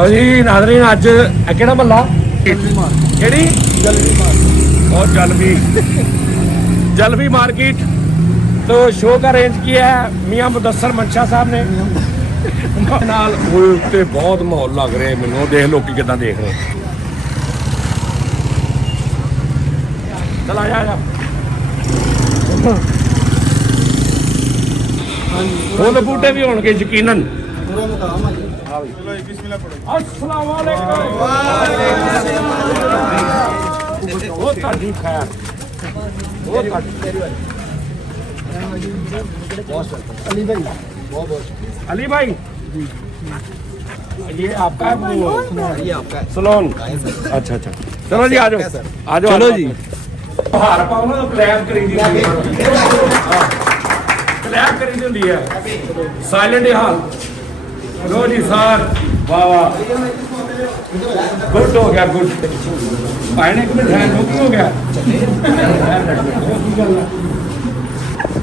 लो जी नाज़रीन अज केड़ा महला केड़ी और जलवी मार्केट। तो शो का अरेंज किया है मियां मुदस्सर मंशा साहब ने नाल ते बहुत माहौल लग रहा है मैनू। देख लोग किदां देख रहे चल आ जा फुल बूटे भी होंगे यकीनन। अस्सलाम वालेकुम खैर अली भाई ये आपका सलोन। अच्छा अच्छा चलो जी आ जाओ चलो जी। हार पाओ ना तो क्लैप करी होंदी है साइलेंट हाल। लो जी सर वाह वाह गुड हो गया गुड। भाई ने एक मिनट हैंड हो गया।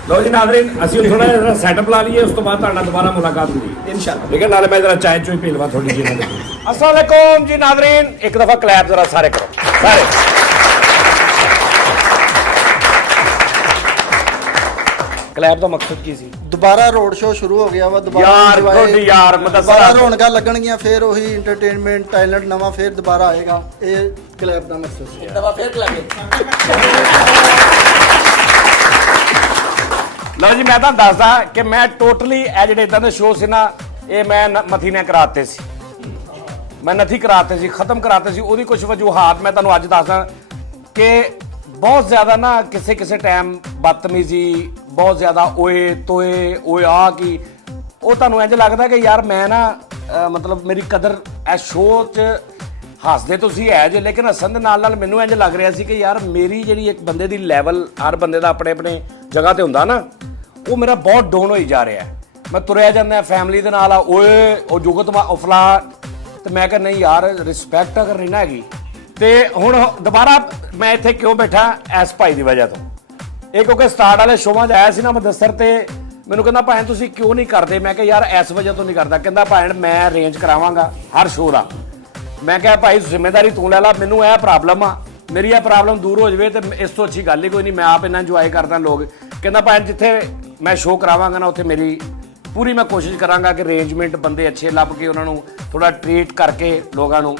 लो जी नाज़रीन असीं थोड़ा जिहा सैटअप ला लीए उस तो बाद तुहाडे नाल दोबारा मुलाकात होगी इंशाअल्लाह। ठीक है नाले मैं जरा चाय चुई पी लवां थोड़ी जी। अस्सलाम वालेकुम जी नाज़रीन एक दफा क्लैप जरा सारे करो सारे। क्लैप का मकसद की सी दोबारा रोड शो शुरू हो गया वा यार गुड यार दोबारा रौनकां लगणगियां फिर वही एंटरटेनमेंट टैलेंट नवा फिर दोबारा आएगा। ये क्लैप का मकसद एक दफा फिर क्लैप। लो जी मैं तुहानूं दसदा कि मैं टोटली ए जिहड़े इदां दे शो सी ना ये मैं मथी ने कराते सी मैं नथी कराते सी खत्म कराते सी। ओहदी कुछ वजूहात मैं तुहानूं अज दसदा कि बहुत ज़्यादा ना किसी किसी टाइम बदतमीजी बहुत ज़्यादा ओए तोए ओए आ की वो तुहानूं इंज लगदा कि यार मैं ना मतलब मेरी कदर ए शो च हसदे तुसीं है जे लेकिन हसन दे नाल मैनूं इंज लग रहा सी कि यार मेरी जिहड़ी एक बंदे दी लैवल हर बंदे दा अपने अपने जगह ते हुंदा ना वो मेरा बहुत डाउन होई जा रहा है। मैं तुरया जांदा फैमिली दे नाल ओए ओ जुगत उफला ते मैं कह नहीं यार रिस्पैक्ट अगर नहीं ना हैगी ते हुण दोबारा मैं इत्थे क्यों बैठा इस भाई की वजह तो ये क्योंकि स्टार्ट वाले शोवां च आया सी ना मुदस्सर ते मैनूं कहंदा भैन तुसीं क्यों नहीं करदे। मैं कहा यार इस वजह तो नहीं करदा। कहंदा भैन मैं अरेंज करावांगा हर शो दा। मैं कहा भाई जिम्मेदारी तू लै ला मैनूं यह प्रॉब्लम आ मेरी यह प्रॉब्लम दूर हो जाए तो इस तो अच्छी गल ही कोई नहीं। मैं आप इन्ना इंजॉय करदा लोग। कहंदा भैन जिथे मैं शो करावांगा ना उत्थे मेरी पूरी मैं कोशिश करांगा कि अरेंजमेंट बंदे अच्छे लभ के उन्होंने थोड़ा ट्रीट करके लोगों को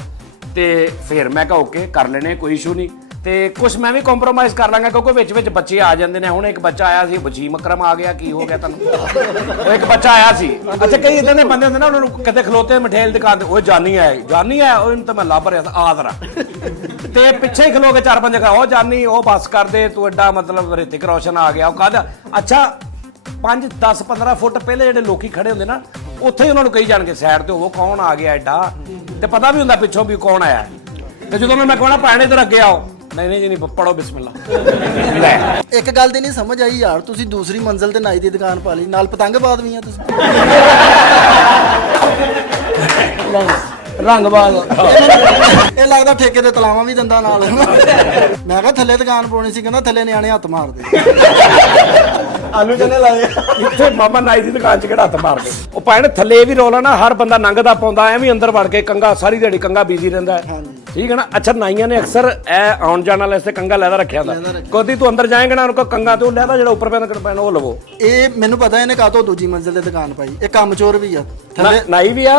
तो फिर मैं कहा ओके कर लेने कोई इशू नहीं। तो कुछ मैं भी कॉम्प्रोमाइज़ कर लाँगा क्योंकि विच बच्चे आ जाते हैं। हुण एक बच्चा आया सी वसीम अकरम आ गया की हो गया तुहानूं एक बच्चा आया सी। अच्छा कई इदां दे बंदे हुंदे ना उन्होंने कदे खलोते मिठाई दुकान ते ओए जानी है उन्हें तो मैं लभ रहा था आ जरा ते पिछे ही खलो के चार पंज ओ जानी ओ बस कर दे तू एडा मतलब ऋतिक रोशन आ गया कहदा। अच्छा 5 10 15 फुट पहले जिहड़े लोकी खड़े हुंदे ना उत्थे ही उन्होंने कही जाणगे साइड ते वो कौन आ गया एडा ते पता भी हुंदा पिछों भी कौन आया। ते जदों मैं कहना भैन इधर अगे आओ नहीं जी नहीं पढ़ो बिस्मिल्लाह। एक गल दी नहीं समझ आई यार तुसी दूसरी मंजिल ते नाई दी दुकान पा ली नाल पतंगबाज भी आ तुसी रंगबाज ये लगदा ठेके ते तलावां भी दंदा नाल। मैं कहा थल्ले दुकान पाउणी सी कहंदा थल्ले न्याणे हत्थ मारदे आलू चने लाए इत्थे मामा नाई दी दुकान च केड़ा हत्थ मारदे ओ भैन थल्ले भी रौला ना हर बंदा लंघदा पाउंदा एवें अंदर वड़ के कंगा सारी दिहाड़ी कंगा बिजी रहिंदा है ठीक है ना। अच्छा नाइयां ने अक्सर ए आउण जाण वाले इस्ते कंगा लैदा रखिया हुंदा कदी तू अंदर जाएगा ना उनको कंगा ते ओ लैदा जेड़ा ऊपर पैना ओ लवो। ए मैनूं पता इहने कातों दूजी मंजिल ते दुकान पाई ए काम चोर भी आ थल्ले नाई भी आ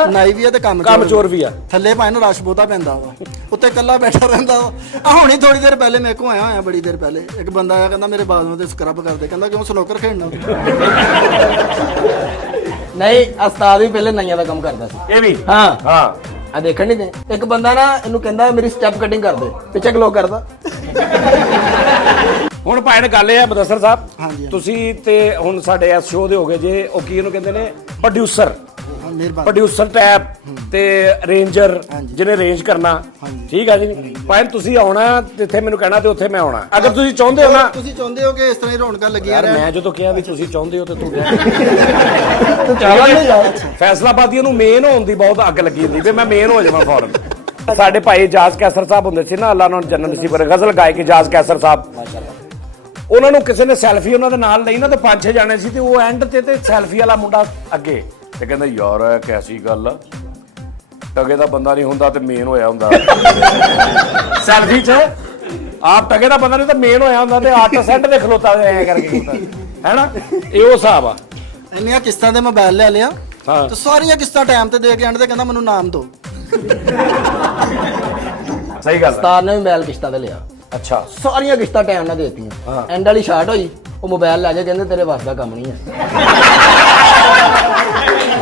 ते काम चोर भी आ थल्ले भाई नूं रश बहुता पैंदा वा उत्ते कल्ला बैठा रहिंदा वा। हुणी थोड़ी देर पहले मेरे को आया होया बड़ी देर पहले एक बंदा आया कहंदा मेरे बालों ते स्क्रब कर दे कहंदा क्यों स्नोकर खेलना नहीं उस्ताद भी पहले नाइया का काम करता सी। ये भी हाँ हाँ आ देखण नहीं दे एक बंदा ना इनू कहंदा मेरी स्टेप कटिंग कर दे पिछे ग्लो करदा। हुण भैन गल है मुदस्सर साहब ਹਾਂਜੀ ਤੁਸੀਂ ਤੇ ਹੁਣ ਸਾਡੇ ਇਸ ਸ਼ੋਅ ਦੇ ਹੋ ਗਏ ਜੇ ਉਹ ਕੀ ਇਹਨੂੰ ਕਹਿੰਦੇ ਨੇ ਪ੍ਰੋਡਿਊਸਰ ਪ੍ਰੋਡਿਊਸਰ ਟੈਪ ਤੇ ਅਰੇਂਜਰ ਜਿਹਨੇ ਅਰੇਂਜ ਕਰਨਾ ਠੀਕ ਆ ਜੀ ਭਾਵੇਂ ਤੁਸੀਂ ਆਉਣਾ ਜਿੱਥੇ ਮੈਨੂੰ ਕਹਿਣਾ ਤੇ ਉੱਥੇ ਮੈਂ ਆਉਣਾ ਅਗਰ ਤੁਸੀਂ ਚਾਹੁੰਦੇ ਹੋ ਨਾ ਤੁਸੀਂ ਚਾਹੁੰਦੇ ਹੋ ਕਿ ਇਸ ਤਰ੍ਹਾਂ ਹੀ ਰੌਣਕਾਂ ਲੱਗੀਆਂ ਰਹਿਣ। ਮੈਂ ਜਦੋਂ ਕਿਹਾ ਵੀ ਤੁਸੀਂ ਚਾਹੁੰਦੇ ਹੋ ਤੇ ਤੂੰ ਚਾਹਾਂਗੇ ਫੈਸਲਾਬਾਦੀਆਂ ਨੂੰ ਮੇਨ ਹੋਣ ਦੀ ਬਹੁਤ ਅੱਗ ਲੱਗੀ ਹੁੰਦੀ ਵੀ ਮੈਂ ਮੇਨ ਹੋ ਜਾਵਾਂ ਫੌਰਨ। ਸਾਡੇ ਭਾਈ ਇਜਾਜ਼ ਕੈਸਰ ਸਾਹਿਬ ਹੁੰਦੇ ਸੀ ਨਾ ਅੱਲਾ ਉਹਨਾਂ ਨੂੰ ਜੰਨਤ ਨਸੀਬ ਕਰੇ ਗਜ਼ਲ ਗਾਇਕ ਇਜਾਜ਼ ਕੈਸਰ ਸਾਹਿਬ ਉਹਨਾਂ ਨੂੰ ਕਿਸੇ ਨੇ ਸੈਲਫੀ ਉਹਨਾਂ ਦੇ ਨਾਲ ਲਈ ਨਾ ਤੇ 5-6 ਜਾਣੇ ਸੀ ਤੇ ਉਹ ਐਂਡ ਤੇ ਸੈਲਫੀ ਵਾਲਾ ਮੁੰਡਾ ਅੱਗੇ ਤੇ ਕਹਿੰਦਾ ਯਾਰ ਇਹ ਕੈਸੀ ਗੱਲ ਟਗੇ ਦਾ ਬੰਦਾ ਨਹੀਂ ਹੁੰਦਾ ਤੇ ਮੇਨ ਹੋਇਆ ਹੁੰਦਾ ਸੈਲਫੀ 'ਚ ਆਪ ਟਗੇ ਦਾ ਬੰਦਾ ਨਹੀਂ ਤਾਂ ਮੇਨ ਹੋਇਆ ਹੁੰਦਾ ਤੇ 8% ਦੇ ਖਲੋਤਾ ਐ ਕਰਕੇ ਹੁੰਦਾ ਹੈ ਨਾ। ਇਹ ਉਹ ਹਿਸਾਬ ਆ। ਇੰਨੀਆਂ ਕਿਸ਼ਤਾਂ ਦੇ ਮੋਬਾਈਲ ਲੈ ਲਿਆ ਹਾਂ। ਤੇ ਸਾਰੀਆਂ ਕਿਸ਼ਤਾਂ ਟਾਈਮ ਤੇ ਦੇ ਕੇ ਆਂਦੇ ਕਹਿੰਦਾ ਮੈਨੂੰ ਨਾਮ ਦਿਓ। ਸਹੀ ਗੱਲ ਆ। ਉਸਤਾਦ ਨੇ ਮੋਬਾਈਲ ਕਿਸ਼ਤਾਂ ਤੇ ਲਿਆ, ਅੱਛਾ ਸਾਰੀਆਂ ਕਿਸ਼ਤਾਂ ਟਾਈਮ ਨਾਲ ਦੇਤੀਆਂ। ਐਂਡ ਵਾਲੀ ਸ਼ਾਰਟ ਹੋਈ, ਉਹ ਮੋਬਾਈਲ ਲੈ ਕੇ ਕਹਿੰਦੇ ਤੇਰੇ ਵੱਸ ਦਾ ਕੰਮ ਨਹੀਂ ਹੈ।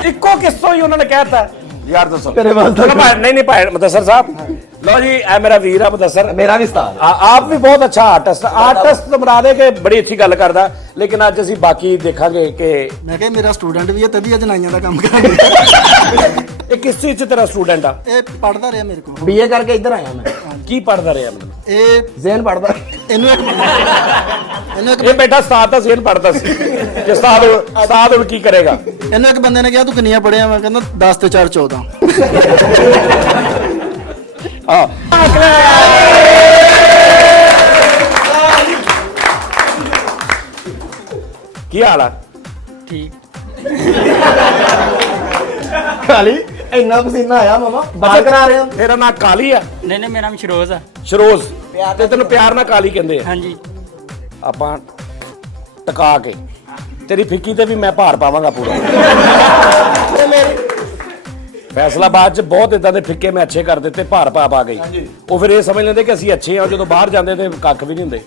ਇੱਕੋ ਕਿਸ਼ਤੋਂ ਹੀ ਉਹਨਾਂ ਨੇ ਕਹਿਤਾ ਯਾਰ ਦੱਸੋ ਤੇਰੇ ਵੱਸ ਦਾ ਨਹੀਂ ਭਾਈ ਮੁਦੱਸਰ ਸਾਹਿਬ ਲਓ ਜੀ ਇਹ ਮੇਰਾ ਵੀਰ ਆ ਮੁਦੱਸਰ ਮੇਰਾ ਵੀ ਉਸਤਾਦ। ਆਪ ਵੀ ਬਹੁਤ ਅੱਛਾ ਆਰਟਿਸਟ ਤੋਂ ਬਣਾ ਦੇ ਕਿ ਬੜੀ ਅੱਛੀ ਗੱਲ ਕਰਦਾ। ਲੇਕਿਨ ਅੱਜ ਅਸੀਂ ਬਾਕੀ ਦੇਖਾਂਗੇ ਕਿ ਮੈਂ ਕਿਹਾ ਮੇਰਾ ਸਟੂਡੈਂਟ ਵੀ ਹੈ ਤਦੀ ਅਜਨਾਈਆਂ ਦਾ ਕੰਮ ਕਰਦਾ। ਇਹ ਕਿਸ ਚੀਜ਼ 'ਚ ਤੇਰਾ ਸਟੂਡੈਂਟ ਆ? ਇਹ ਪੜਦਾ ਰਿਹਾ ਮੇਰੇ ਕੋਲ, ਬੀਏ ਕਰਕੇ ਇੱਧਰ ਆਇਆ ਮੈਂ। ਕੀ ਪੜਦਾ ਰਿਹਾ ਮਤਲਬ? ਇਹ ਜ਼ੇਨ ਪੜਦਾ। ਇਹਨੂੰ ਇੱਕ ਇਹ ਬੇਟਾ ਉਸਤਾਦ ਦਾ ਜ਼ੇਨ ਪੜਦਾ ਸੀ ਕਿ ਉਸਤਾਦ ਹੁਣ ਕੀ ਕਰੇਗਾ? ਇਹਨੂੰ ਇੱਕ ਬੰਦੇ ਨੇ ਕਿਹਾ ਤੂੰ ਕਿੰਨੀਆਂ ਪੜਿਆ? ਮੈਂ ਕਹਿੰਦਾ 10 ਤੇ 4 14। ਆ ਕੀ ਹਾਲ ਆ? ਠੀਕ ਖਾਲੀ ਇੰਨਾ ਪਸੀਨਾ ਆਇਆ ਮਾਮਾ, ਬਾਹਰ ਕਰਾ ਰਹੇ ਹੋ? ਤੇਰਾ ਨਾਂ ਕਾਲੀ ਆ? ਨਹੀਂ ਮੇਰਾ ਨਾਮ ਸ਼ਰੋਜ਼ ਆ। ਸ਼ਰੋਜ਼ ਤੇ ਤੈਨੂੰ ਪਿਆਰ ਨਾਲ ਕਾਲੀ ਕਹਿੰਦੇ ਆ। ਹਾਂਜੀ ਆਪਾਂ ਟਕਾ ਕੇ ਤੇਰੀ ਫਿੱਕੀ ਤੇ ਵੀ ਮੈਂ ਭਾਰ ਪਾਵਾਂਗਾ ਪੂਰਾ। ਫੈਸਲਾਬਾਦ 'ਚ ਬਹੁਤ ਇਦਾਂ ਦੇ ਫਿੱਕੇ ਮੈਂ ਅੱਛੇ ਕਰ ਦਿੱਤੇ, ਭਾਰ ਪਾ ਗਈ। ਉਹ ਫਿਰ ਇਹ ਸਮਝ ਲੈਂਦੇ ਕਿ ਅਸੀਂ ਅੱਛੇ ਆ, ਜਦੋਂ ਬਾਹਰ ਜਾਂਦੇ ਤੇ ਕੱਖ ਵੀ ਨਹੀਂ ਹੁੰਦੇ।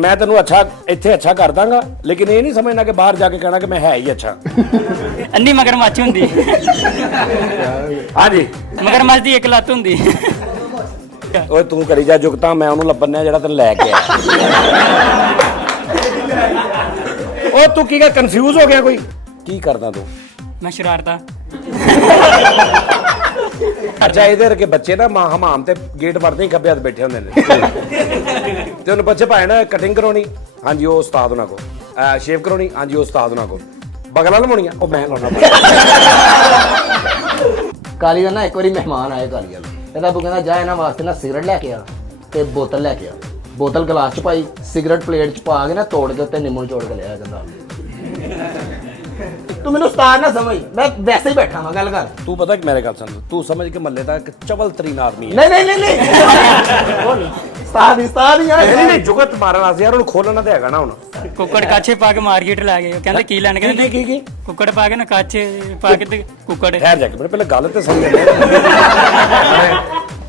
ਮੈਂ ਤੈਨੂੰ ਅੱਛਾ ਇੱਥੇ ਅੱਛਾ ਕਰ ਦਾਂਗਾ, ਲੇਕਿਨ ਇਹ ਨਹੀਂ ਸਮਝਣਾ ਕਿ ਬਾਹਰ ਜਾ ਕੇ ਕਹਿਣਾ ਕਿ ਮੈਂ ਹੈ ਹੀ ਅੱਛਾ। ਅੰਨੀ ਮਗਰਮੱਛ ਹੁੰਦੀ, ਹਾਂਜੀ ਮਗਰਮੱਛ ਦੀ ਇੱਕ ਲੱਤ ਹੁੰਦੀ। ਓਏ ਤੂੰ ਕਰੀ ਜਾ ਜੁਗਤਾ, ਮੈਂ ਉਹਨੂੰ ਲੱਭਣਿਆ ਜਿਹੜਾ ਤੈਨੂੰ ਲੈ ਕੇ ਆਇਆ। ਉਹ ਤੂੰ ਕੀ ਕਨਫਿਊਜ਼ ਹੋ ਗਿਆ? ਕੋਈ ਕੀ ਕਰਦਾ ਤੂੰ? ਮੈਂ ਸ਼ਰਾਰਤਾ। ਅੱਛਾ ਇਹਦੇ ਵਰਗੇ ਬੱਚੇ ਨਾ ਮਾਂ ਹਮਾਮ ਤੇ ਗੇਟ ਵੜਦੇ ਹੀ ਖੱਬੇ ਹੱਥ ਬੈਠੇ ਹੁੰਦੇ ਨੇ ਤੇ ਉਹਨੂੰ ਬੱਚੇ ਭਾਏ ਨਾ ਕਟਿੰਗ ਕਰਾਉਣੀ, ਹਾਂਜੀ ਉਹ ਉਸਤਾਦ ਉਹਨਾਂ ਕੋਲ। ਸ਼ੇਵ ਕਰਾਉਣੀ, ਹਾਂਜੀ ਉਹ ਉਸਤਾਦ ਉਹਨਾਂ ਕੋਲ। ਬਗਲਾਂ ਲਵਾਉਣੀਆਂ, ਉਹ ਮੈਂ ਲਾਉਣਾ। ਕਾਲੀ ਦਾ ਨਾ ਇੱਕ ਵਾਰੀ ਮਹਿਮਾਨ ਆਏ ਕਾਲੀ ਵਾਲੇ, ਇਹਦਾ ਬੂ ਕਹਿੰਦਾ ਜਾ ਇਹਨਾਂ ਵਾਸਤੇ ਨਾ ਸਿਗਰਟ ਲੈ ਕੇ ਆ ਤੇ ਬੋਤਲ ਲੈ ਕੇ ਆ। ਬੋਤਲ ਗਲਾਸ 'ਚ ਪਾਈ, ਸਿਗਰਟ ਪਲੇਟ 'ਚ ਪਾ ਕੇ ਨਾ ਤੋੜ ਕੇ ਉੱਤੇ ਨਿੰਮੂ ਨਿਚੋੜ ਕੇ ਲਿਆ। ਕਹਿੰਦਾ ਤੂੰ ਮੈਨੂੰ ਉਸਤਾਦ ਨਾ ਸਮਝ, ਮੈਂ ਵੈਸੇ ਹੀ ਬੈਠਾ ਵਾਂ, ਗੱਲ ਕਰ। ਤੂੰ ਪਤਾ ਕਿ ਮੇਰੇ ਗੱਲ ਸੁਣ, ਤੂੰ ਸਮਝ ਕੇ ਮੱਲੇ ਦਾ ਇੱਕ ਚਵਲ ਤਰੀਨ ਆਦਮੀ ਹੈ। ਨਹੀਂ ਉਹ ਨਹੀਂ, ਉਸਤਾਦ ਹੀ ਆ। ਨਹੀਂ ਜੁਗਤ ਮਾਰਨ ਵਾਸਤੇ ਯਾਰ ਉਹਨੂੰ ਖੋਲਣਾ ਤੇ ਹੈਗਾ ਨਾ ਹੁਣ। ਕੁੱਕੜ ਕਾਛੇ ਪਾ ਕੇ ਮਾਰਕੀਟ ਲੈ ਗਏ। ਕਹਿੰਦੇ ਕੀ ਲੈਣ? ਕਹਿੰਦੇ ਕੀ ਕੁੱਕੜ ਪਾ ਕੇ ਨਾ ਕਾਛੇ ਪਾ ਕੇ ਤੇ ਕੁੱਕੜ। ਠਹਿਰ ਜਾ ਕੇ ਪਹਿਲਾਂ ਗੱਲ ਤੇ ਸਮਝ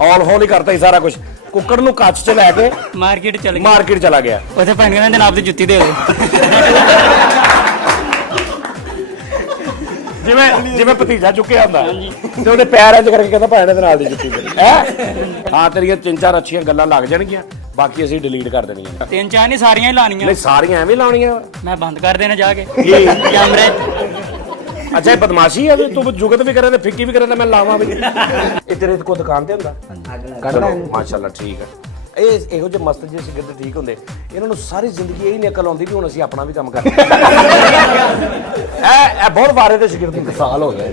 ਆਲ ਹੋਲ ਹੀ ਕਰਤਾ ਹੀ ਸਾਰਾ ਕੁਝ। ਕੁੱਕੜ ਨੂੰ ਕੱਚ 'ਚ ਲੈ ਕੇ ਮਾਰਕੀਟ ਚਲ ਗਏ। ਮਾਰਕੀਟ ਚਲਾ ਗਿਆ। ਉੱਥੇ ਭੈਣ ਕਹਿੰਦੇ ਜਨਾਬ ਦੀ ਜੁੱਤੀ ਦੇ ਦਿਓ। ਜਿਵੇਂ ਭਤੀਜਾ ਚੁੱਕਿਆ ਹੁੰਦਾ ਤੇ ਉਹਦੇ ਪੈਰ ਇੰਜ ਕਰਕੇ ਕਹਿੰਦਾ ਭਾਣੇ ਦੇ ਨਾਲ ਦੀ ਜੁੱਤੀ ਤੇਰੀ ਹੈ। ਹਾਂ ਤੇਰੀਆਂ 3-4 ਅੱਛੀਆਂ ਗੱਲਾਂ ਲੱਗ ਜਾਣਗੀਆਂ, ਬਾਕੀ ਅਸੀਂ ਡਿਲੀਟ ਕਰ ਦੇਣੀਆਂ। 3-4 ਨਹੀਂ, ਸਾਰੀਆਂ ਹੀ ਲਾਣੀਆਂ। ਨਹੀਂ ਸਾਰੀਆਂ ਐਵੇਂ ਲਾਉਣੀਆਂ। ਮੈਂ ਬੰਦ ਕਰ ਦੇਣਾ ਜਾ ਕੇ ਕੀ? ਕੈਮਰੇ। ਅੱਛਾ ਇਹ ਬਦਮਾਸ਼ੀ ਆ ਵੀ ਤੂੰ ਜੁਗਤ ਵੀ ਕਰੇ ਤੇ ਫਿੱਕੀ ਵੀ ਕਰੇ ਤੇ ਮੈਂ ਲਾਵਾਂ ਵੀ। ਇਹ ਤੇਰੇ ਕੋ ਦੁਕਾਨ ਤੇ ਹੁੰਦਾ? ਕੱਢਣਾ ਮਾਸ਼ਾਅੱਲਾ ਠੀਕ ਹੈ। ਇਹ ਇਹੋ ਜਿਹੇ ਮਸਤ ਜਿਹੇ ਸਿਗਰਟ ਠੀਕ ਹੁੰਦੇ। ਇਹਨਾਂ ਨੂੰ ਸਾਰੀ ਜ਼ਿੰਦਗੀ ਇਹੀ ਨਿਕਲ ਆਉਂਦੀ ਵੀ ਹੁਣ ਅਸੀਂ ਆਪਣਾ ਵੀ ਕੰਮ ਕਰਨਾ। ਇਹ ਬਹੁਤ ਵਾਰੇ ਦੇ ਸਿਗਰਟ ਇੱਕ ਸਾਲ ਹੋ ਗਿਆ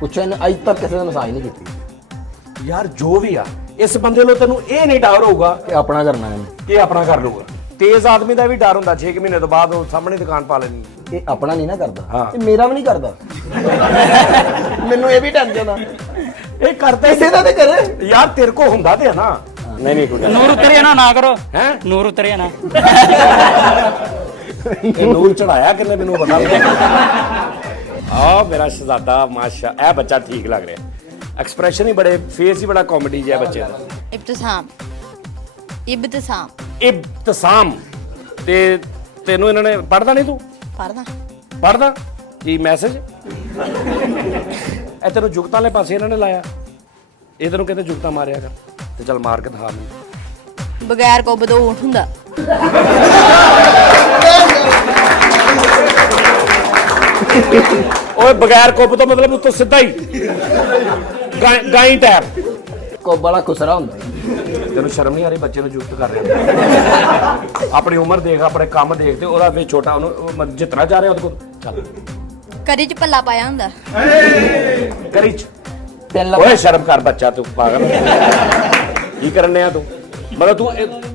ਪੁੱਛਿਆ ਇਹਨੇ ਅੱਜ ਤੱਕ ਕਿਸੇ ਨੇ ਮਸਾਜ ਨਹੀਂ ਕੀਤੀ। ਯਾਰ ਜੋ ਵੀ ਆ ਇਸ ਬੰਦੇ ਨੂੰ ਤੈਨੂੰ ਇਹ ਨਹੀਂ ਡਰ ਹੋਊਗਾ ਕਿ ਆਪਣਾ ਕਰਨਾ ਹੈ, ਕਿ ਆਪਣਾ ਕਰ ਲੂਗਾ। ਤੇਜ਼ ਆਦਮੀ ਦਾ ਵੀ ਡਰ ਹੁੰਦਾ, 6 ਮਹੀਨੇ ਤੋਂ ਬਾਅਦ ਉਹ ਸਾਹਮਣੇ ਦੁਕਾਨ ਪਾ ਲੈਣੀ। ਇਹ ਆਪਣਾ ਨਹੀਂ ਨਾ ਕਰਦਾ, ਹਾਂ। ਇਹ ਮੇਰਾ ਵੀ ਨਹੀਂ ਕਰਦਾ। ਮੈਨੂੰ ਇਹ ਵੀ ਟੈਨਸ਼ਨ ਆ, ਇਹ ਕਰਦਾ ਕਿਸੇ ਦਾ ਤੇ ਕਰੇ ਯਾਰ ਤੇਰੇ ਕੋ ਹੁੰਦਾ ਤੇ ਹੈ ਨਾ। ਨਹੀਂ ਕੋਈ ਨੂਰ ਉਤਰਿਆ ਨਾ ਕਰੋ। ਹੈ ਨੂਰ ਉਤਰਿਆ ਨਾ। ਇਹ ਨੂਰ ਚੜਾਇਆ ਕਿੰਨੇ ਮੈਨੂੰ ਪਤਾ ਆ ਮੇਰਾ ਸ਼ਹਜ਼ਾਦਾ ਮਾਸ਼ਾ। ਇਹ ਬੱਚਾ ਠੀਕ ਲੱਗ ਰਿਹਾ, ਐਕਸਪ੍ਰੈਸ਼ਨ ਹੀ ਬੜੇ, ਫੇਸ ਹੀ ਬੜਾ ਕਾਮੇਡੀ ਜਿਹਾ ਬੱਚੇ ਦਾ। ਇਬਤਸਾਮ ਇਬਤਸਾਮ ਤੇ ਤੈਨੂੰ ਇਹਨਾਂ ਨੇ ਪੜਦਾ ਨਹੀਂ? ਤੂੰ ਪੜਦਾ ਕੀ ਮੈਸੇਜ? ਇਹ ਤੈਨੂੰ ਜੁਗਤਾਂ ਵਾਲੇ ਪਾਸੇ ਇਹਨਾਂ ਨੇ ਲਾਇਆ। ਇਹ ਤੈਨੂੰ ਕਹਿੰਦੇ ਜੁਗਤਾਂ ਮਾਰਿਆ ਕਰ ਤੇ ਚੱਲ ਮਾਰ ਕੇ ਦਿਖਾ ਮੈਨੂੰ। ਬਗੈਰ ਕੁੱਬ ਤੋਂ ਊਠ ਹੁੰਦਾ। ਓਏ ਬਗੈਰ ਕੁੱਬ ਤੋਂ ਮਤਲਬ ਉੱਤੋਂ ਸਿੱਧਾ ਹੀ ਗਾਈ ਟੈਪ। ਕੋਬ ਵਾਲਾ ਖੁਸਰਾ ਹੁੰਦਾ। ਤੈਨੂੰ ਸ਼ਰਮ ਨਹੀਂ ਆ ਰਹੀ? ਬੱਚੇ ਨੂੰ ਜੁਗਤ ਕਰ ਰਿਹਾ। ਆਪਣੀ ਉਮਰ ਦੇਖ, ਆਪਣੇ ਕੰਮ ਦੇਖ, ਤੇ ਉਹਦਾ ਫਿਰ ਛੋਟਾ ਉਹਨੂੰ ਜਿੱਤਣਾ ਚਾਹ ਰਿਹਾ ਉਹਦੇ ਕੋਲ। ਚੱਲ ਕਰੀ ਚ ਪੱਲਾ ਪਾਇਆ ਹੁੰਦਾ। ਕਰੀ ਚ 3 ਲੱਖ ਓਏ ਸ਼ਰਮ ਕਰ ਬੱਚਾ, ਤੂੰ ਪਾਗਲ ਕੀ ਕਰਨੇ ਆ ਤੂੰ? ਮਤਲਬ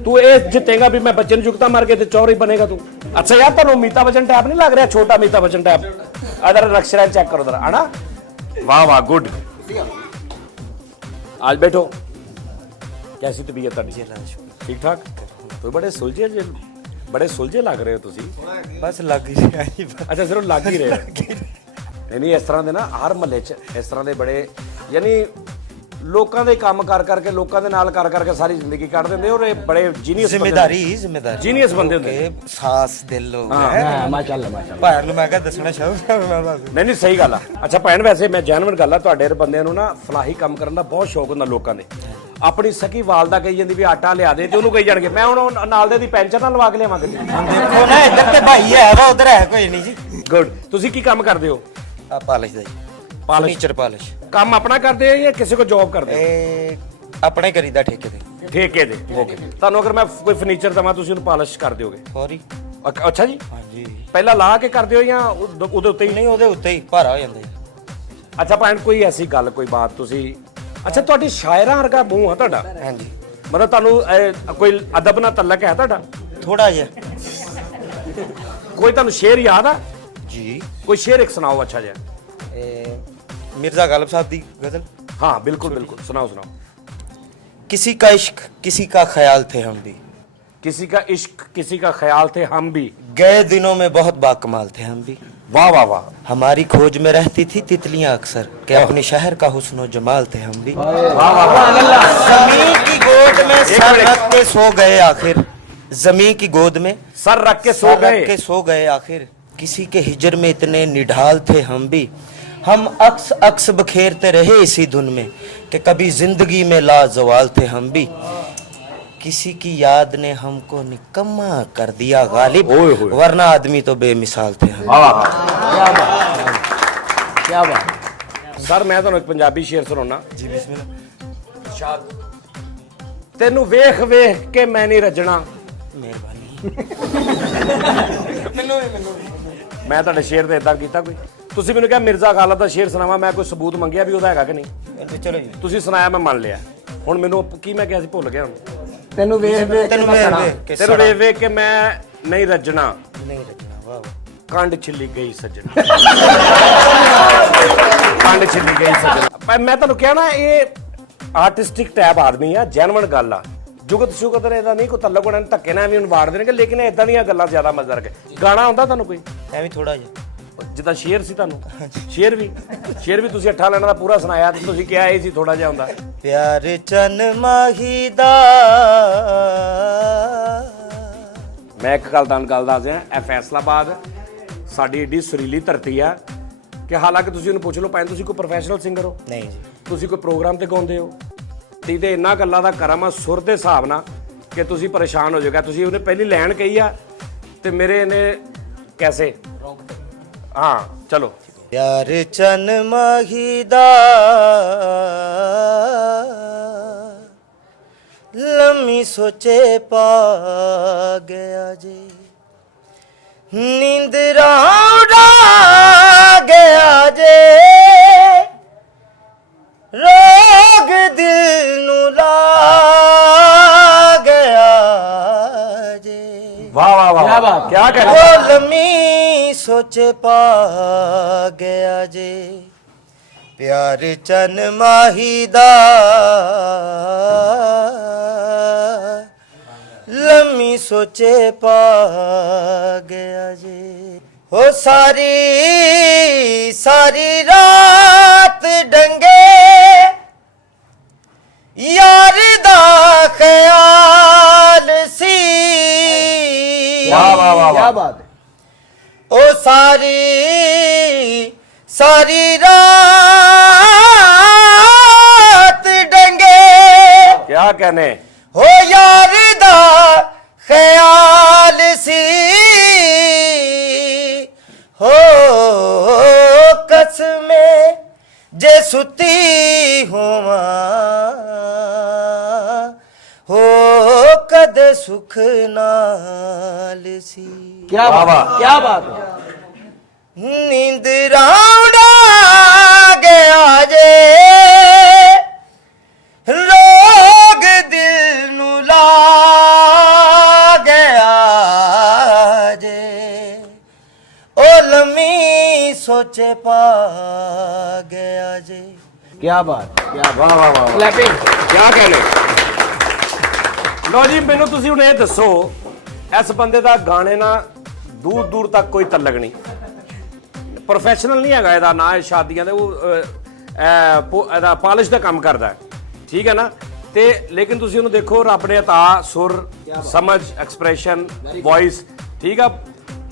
ਤੂੰ ਇਹ ਜਿੱਤੇਗਾ ਵੀ ਮੈਂ ਬੱਚੇ ਨੂੰ ਜੁਗਤਾ ਮਾਰ ਕੇ ਤੇ ਚੌਰੀ ਬਣੇਗਾ ਤੂੰ। ਅੱਛਾ ਯਾਰ ਤੁਹਾਨੂੰ ਅਮਿਤਾਭ ਬੱਚਨ ਟੈਪ ਨਹੀਂ ਲੱਗ ਰਿਹਾ? ਛੋਟਾ ਅਮਿਤਾਭ ਬੱਚਨ ਟੈਪ। ਅਦਰ ਅਕਸ਼ਰਾਂ ਚੈੱਕ ਕਰੋ ਜਰਾ, ਆਣਾ। ਵਾਹ ਵਾਹ ਗੁੱਡ। आज बैठो। कैसी तबीयत ਤੁਹਾਡੀ? ठीक ठाक? तो बड़े सुलझे लग रहे हो ਤੁਸੀਂ। ਬਸ ਲੱਗ ਹੀ ਰਿਹਾ ਜੀ। ਅੱਛਾ ਸਿਰਫ ਲੱਗ ਹੀ ਰਹੇ ਹੋ। ਨਹੀਂ ਇਸ ਤਰ੍ਹਾਂ ਦੇ ਨਾ ਹਰ ਮਹੱਲੇ 'ਚ ਇਸ ਤਰ੍ਹਾਂ ਦੇ ਬੜੇ ਯਾਨੀ ਲੋਕਾਂ ਦੇ ਕੰਮ ਕਰ ਕਰਕੇ ਲੋਕਾਂ ਦੇ ਨਾਲ ਕਰ ਕਰਕੇ ਸਾਰੀ ਜ਼ਿੰਦਗੀ ਕੱਢ ਦਿੰਦੇ ਔਰ ਇਹ ਬੜੇ ਜੀਨੀਅਸ ਜ਼ਿੰਮੇਦਾਰੀ ਜੀਨੀਅਸ ਬੰਦੇ ਹੁੰਦੇ ਕਿ ਸਾਸ ਦਿਲ ਹੋ ਗਿਆ ਹਾਂ ਮਾਸ਼ਾਅੱਲਾ ਭਾਰ ਨੂੰ ਮੈਂ ਕਿਹਾ ਦੱਸਣਾ ਚਾਹੂੰਗਾ ਮੈਂ ਦੱਸ ਨਹੀਂ ਸਹੀ ਗੱਲ ਆ। ਅੱਛਾ ਭੈਣ ਵੈਸੇ ਮੈਂ ਜੈਨੂਇਨ ਗੱਲ ਆ ਤੁਹਾਡੇ ਬੰਦਿਆਂ ਨੂੰ ਨਾ ਫਲਾਹੀ ਕੰਮ ਕਰਨ ਦਾ ਬਹੁਤ ਸ਼ੌਕ ਹੁੰਦਾ ਲੋਕਾਂ ਦੇ। ਆਪਣੀ ਸਕੀ ਵਾਲਦਾ ਕਹੀ ਜਾਂਦੀ ਵੀ ਆਟਾ ਲਿਆ ਦੇ ਤੇ ਉਹਨੂੰ ਕਹੀ ਜਾਣਗੇ ਮੈਂ ਹੁਣ ਨਾਲ ਦੇ ਦੀ ਪੈਂਚਰ ਨਾਲ ਲਵਾ ਕੇ ਲਿਆਵਾਂਗੇ। ਦੇਖੋ ਨਾ ਇੱਧਰ ਤੇ ਭਾਈ ਹੈ ਵਾ ਉਧਰ ਹੈ ਕੋਈ ਨਹੀਂ ਜੀ। ਗੁੱਡ। ਤੁਸੀਂ ਕੀ ਕੰਮ ਕਰਦੇ ਹੋ? ਆ ਪਾਲਿਸ਼ ਦਾ ਜੀ। Furniture polish. ਕੰਮ ਆਪਣਾ ਕਰਦੇ ਹੋ ਜਾਂ ਕਿਸੇ ਕੋ ਜੌਬ ਕਰਦੇ ਹੋ? ਇਹ ਆਪਣੇ ਕਰੀਦਾ ਠੇਕੇ ਤੇ। ਠੇਕੇ ਦੇ। ਓਕੇ। ਤੁਹਾਨੂੰ ਅਗਰ ਮੈਂ ਕੋਈ ਫਰਨੀਚਰ ਦਵਾਂ ਤੁਸੀਂ ਉਹਨੂੰ ਪਾਲਿਸ਼ ਕਰ ਦਿਓਗੇ? ਸੌਰੀ। ਅੱਛਾ ਜੀ। ਹਾਂਜੀ। ਪਹਿਲਾਂ ਲਾ ਕੇ ਕਰਦੇ ਹੋ ਜਾਂ ਉਹਦੇ ਉੱਤੇ ਹੀ? ਨਹੀਂ ਉਹਦੇ ਉੱਤੇ ਹੀ ਭਾਰਾ ਹੋ ਜਾਂਦਾ ਜੀ। ਅੱਛਾ ਭੈਣ ਕੋਈ ਐਸੀ ਗੱਲ ਕੋਈ ਬਾਤ ਤੁਸੀਂ ਅੱਛਾ ਤੁਹਾਡੀ ਸ਼ਾਇਰਾਂ ਵਰਗਾ ਮੂੰਹ ਆ ਤੁਹਾਡਾ। ਹਾਂਜੀ। ਮਤਲਬ ਤੁਹਾਨੂੰ ਕੋਈ ਅਦਬ ਨਾਲ ਤਲਕ ਹੈ ਤੁਹਾਡਾ? ਥੋੜਾ ਜਿਹਾ ਕੋਈ ਤੁਹਾਨੂੰ ਸ਼ੇਰ ਯਾਦ ਆ? ਜੀ। ਕੋਈ ਸ਼ੇਰ ਇੱਕ ਸੁਣਾਓ ਅੱਛਾ ਜਿਹਾ। मिर्जा गालिब साहब दी गजल। हाँ बिल्कुल बिल्कुल सुनाओ सुनाओ। किसी का इश्क किसी का ख्याल थे हम भी, किसी का इश्क किसी का ख्याल थे हम भी, गए दिनों में बहुत बाकमाल थे हम भी। वाह वाह वाह। हमारी खोज में रहती थी तितलियां अक्सर कि अपने शहर का हुस्न जमाल थे हम भी। वाह वाह वाह। जमीन की गोद में सर रख के सो गए आखिर, जमीन की गोद में सर रख के सो गए आखिर। किसी के हिजर में इतने निढाल थे हम भी, हम अक्स अक्स बखेरते रहे इसी धुन में कि कभी जिंदगी में लाजवाल थे हम भी। किसी की याद ने हमको निकम्मा कर दिया गालिब, वरना आदमी तो बेमिसाल थे हम। क्या बात। सर मैं ਤੁਹਾਨੂੰ ਇੱਕ ਪੰਜਾਬੀ ਸ਼ੇਰ ਸੁਣਾਉਣਾ। जी बिस्मिल्लाह। ਤੈਨੂੰ ਵੇਖ ਵੇਖ ਕੇ ਮੈਂ ਨਹੀਂ ਰੱਜਣਾ। मेहरबानी। ਮੈਂ ਤੁਹਾਡੇ ਸ਼ੇਰ ਤੇ ਇਦਾਂ ਕੀਤਾ ਕੋਈ? ਤੁਸੀਂ ਮੈਨੂੰ ਕਿਹਾ ਮਿਰਜ਼ਾ ਗਾਲਿਬ ਦਾ ਸ਼ੇਰ ਸੁਣਾਵਾ, ਮੈਂ ਕੋਈ ਸਬੂਤ ਮੰਗਿਆ ਵੀ ਉਹਦਾ ਹੈਗਾ ਕਿ ਨਹੀਂ? चलो जी। ਤੁਸੀਂ ਸੁਣਾਇਆ ਮੈਂ ਮੰਨ ਲਿਆ। ਹੁਣ ਮੈਨੂੰ ਕੀ ਮੈਂ ਕਿਹਾ ਸੀ ਭੁੱਲ ਗਿਆ ਹੁਣ। ਤੈਨੂੰ ਵੇਖ ਵੇਖ तेन ਤੈਨੂੰ ਵੇਖ ਵੇਖ ਕੇ ਮੈਂ ਨਹੀਂ ਰੱਜਣਾ, नहीं रखना। वाह वाह। ਕੰਡ ਛਿੱਲੀ ਗਈ ਸੱਜਣਾ। ਕੰਡ ਛਿੱਲੀ ਗਈ ਸੱਜਣਾ। ਪਰ ਮੈਂ ਤੁਹਾਨੂੰ ਕਿਹਾ ਨਾ ਇਹ ਆਰਟਿਸਟਿਕ ਟੈਪ ਆਦਮੀ ਆ, ਜੈਨੂਇਨ ਗੱਲ ਆ। ਜੁਗਤ ਸ਼ੁਗਤ ਇਹਦਾ ਨਹੀਂ ਕੋਈ ਤਲਕ ਹੋਣਾ, ਧੱਕੇ ਨਾਲ ਵੀ ਉਹਨੂੰ ਵਾੜ ਦੇਣਗੇ, ਲੇਕਿਨ ਇਦਾਂ ਦੀਆਂ ਗੱਲਾਂ ਜ਼ਿਆਦਾ ਮਜ਼ਾ ਰੱਖੇ। ਗਾਣਾ ਆਉਂਦਾ ਤੁਹਾਨੂੰ ਕੋਈ ਐਵੇਂ ਥੋੜਾ ਜਿਹਾ ਜਿੱਦਾਂ ਸ਼ੇਰ ਸੀ ਤੁਹਾਨੂੰ? ਸ਼ੇਰ ਵੀ ਤੁਸੀਂ 8 ਲਾਈਨਾਂ ਦਾ ਪੂਰਾ ਸੁਣਾਇਆ ਤੇ ਤੁਸੀਂ ਕਿਹਾ ਇਹ ਸੀ ਥੋੜਾ ਜਿਹਾ ਹੁੰਦਾ। ਪਿਆਰ ਚੰਨ ਮਾਹੀ ਦਾ। ਮੈਂ ਇੱਕ ਗੱਲ ਦੱਸ ਦਿਆਂ, ਇਹ ਫੈਸਲਾਬਾਦ ਸਾਡੀ ਏਡੀ ਸੁਰੀਲੀ ਧਰਤੀ ਆ ਕਿ ਹਾਲਾਂਕਿ ਤੁਸੀਂ ਉਹਨੂੰ ਪੁੱਛ ਲਓ ਭਾਵੇਂ ਤੁਸੀਂ ਕੋਈ ਪ੍ਰੋਫੈਸ਼ਨਲ ਸਿੰਗਰ ਹੋ, ਨਹੀਂ ਜੀ। ਤੁਸੀਂ ਕੋਈ ਪ੍ਰੋਗਰਾਮ ਤੇ ਗਾਉਂਦੇ ਹੋ ਤੇ ਇਹਦੇ ਇੰਨਾ ਗੱਲਾਂ ਦਾ ਕਰਮ ਆ ਸੁਰ ਦੇ ਹਿਸਾਬ ਨਾਲ ਕਿ ਤੁਸੀਂ ਪਰੇਸ਼ਾਨ ਹੋ ਜਾਓਗੇ। ਤੁਸੀਂ ਉਹਨੇ ਪਹਿਲੀ ਲਾਈਨ ਕਹੀ ਆ ਤੇ ਮੇਰੇ ਨੇ ਕੈਸੇ ਹਾਂ ਚਲੋ। ਪਿਆਰ ਚੰਨ ਮਾਹੀ ਦਾ ਲੰਮੀ ਸੋਚੇ ਪਾ ਗਿਆ ਜੇ, ਨੀਂਦਰਾਂ ਉਡਾ ਗਿਆ ਜੇ, ਰੋਗ ਦਿਲ ਨੂੰ ਲਾ ਗਿਆ ਜੇ। ਵਾਹ ਵਾਹ ਵਾਹ ਕਿਆ ਬਾਤ। ਕਿਆ ਕਹਿ ਰਹੇ ਉਹ ਲੰਮੀ ਸੋਚੇ ਪਾ ਗਿਆ ਜੇ, ਪਿਆਰ ਚੰਨ ਮਾਹੀ ਦਾ ਲੰਮੀ ਸੋਚੇ ਪਾ ਗਿਆ ਜੇ। ਉਹ ਸਾਰੀ ਸਾਰੀ ਰਾਤ ਡੰਗੇ ਯਾਰ ਦਾ ਖਿਆਲ ਸੀ। ਵਾਹ ਵਾਹ ਵਾਹ क्या बात है। ਉਹ ਸਾਰੀ ਸਾਰੀ ਰਾਤ ਡੰਗੇ ਕਿਆ ਕਹਨੇ ਹੋ ਯਾਰ ਦਾ ਖਿਆਲ ਸੀ। ਹੋ ਕਸਮੇ ਜੇ ਸੁੱਤੀ ਹੋਵਾਂ, ਹੋ ਕਦੇ ਸੁਖ ਨਾਲ ਸੀ। क्या वाह, बात वाह। है। क्या बात है। नींद राउडा गया जे, रोग दिल नु ला गया जे। ओ लम्मी सोचे पा गया जे। ਕੀ ਬਾਤ ਵਾਹ ਵਾਹ ਵਾਹ ਕਲੈਪਿੰਗ ਕੀ ਕਹਿਣੇ। ਲੋ ਜੀ ਮੈਨੂੰ ਤੁਸੀਂ ਹੁਣ ਇਹ ਦੱਸੋ, ਇਸ ਬੰਦੇ ਦਾ ਗਾਣੇ ਨਾਲ ਦੂਰ ਦੂਰ ਤੱਕ ਕੋਈ ਤਲਕ ਨਹੀਂ, ਪ੍ਰੋਫੈਸ਼ਨਲ ਨਹੀਂ ਹੈਗਾ, ਇਹਦਾ ਨਾ ਇਹ ਸ਼ਾਦੀਆਂ ਦੇ ਉਹ ਇਹਦਾ ਪਾਲਿਸ਼ ਦਾ ਕੰਮ ਕਰਦਾ ਹੈ, ਠੀਕ ਹੈ ਨਾ। ਤੇ ਲੇਕਿਨ ਤੁਸੀਂ ਉਹਨੂੰ ਦੇਖੋ, ਰੱਬ ਨੇ ਅਤਾ ਸੁਰ, ਸਮਝ, ਐਕਸਪ੍ਰੈਸ਼ਨ, ਵੌਇਸ, ਠੀਕ ਆ।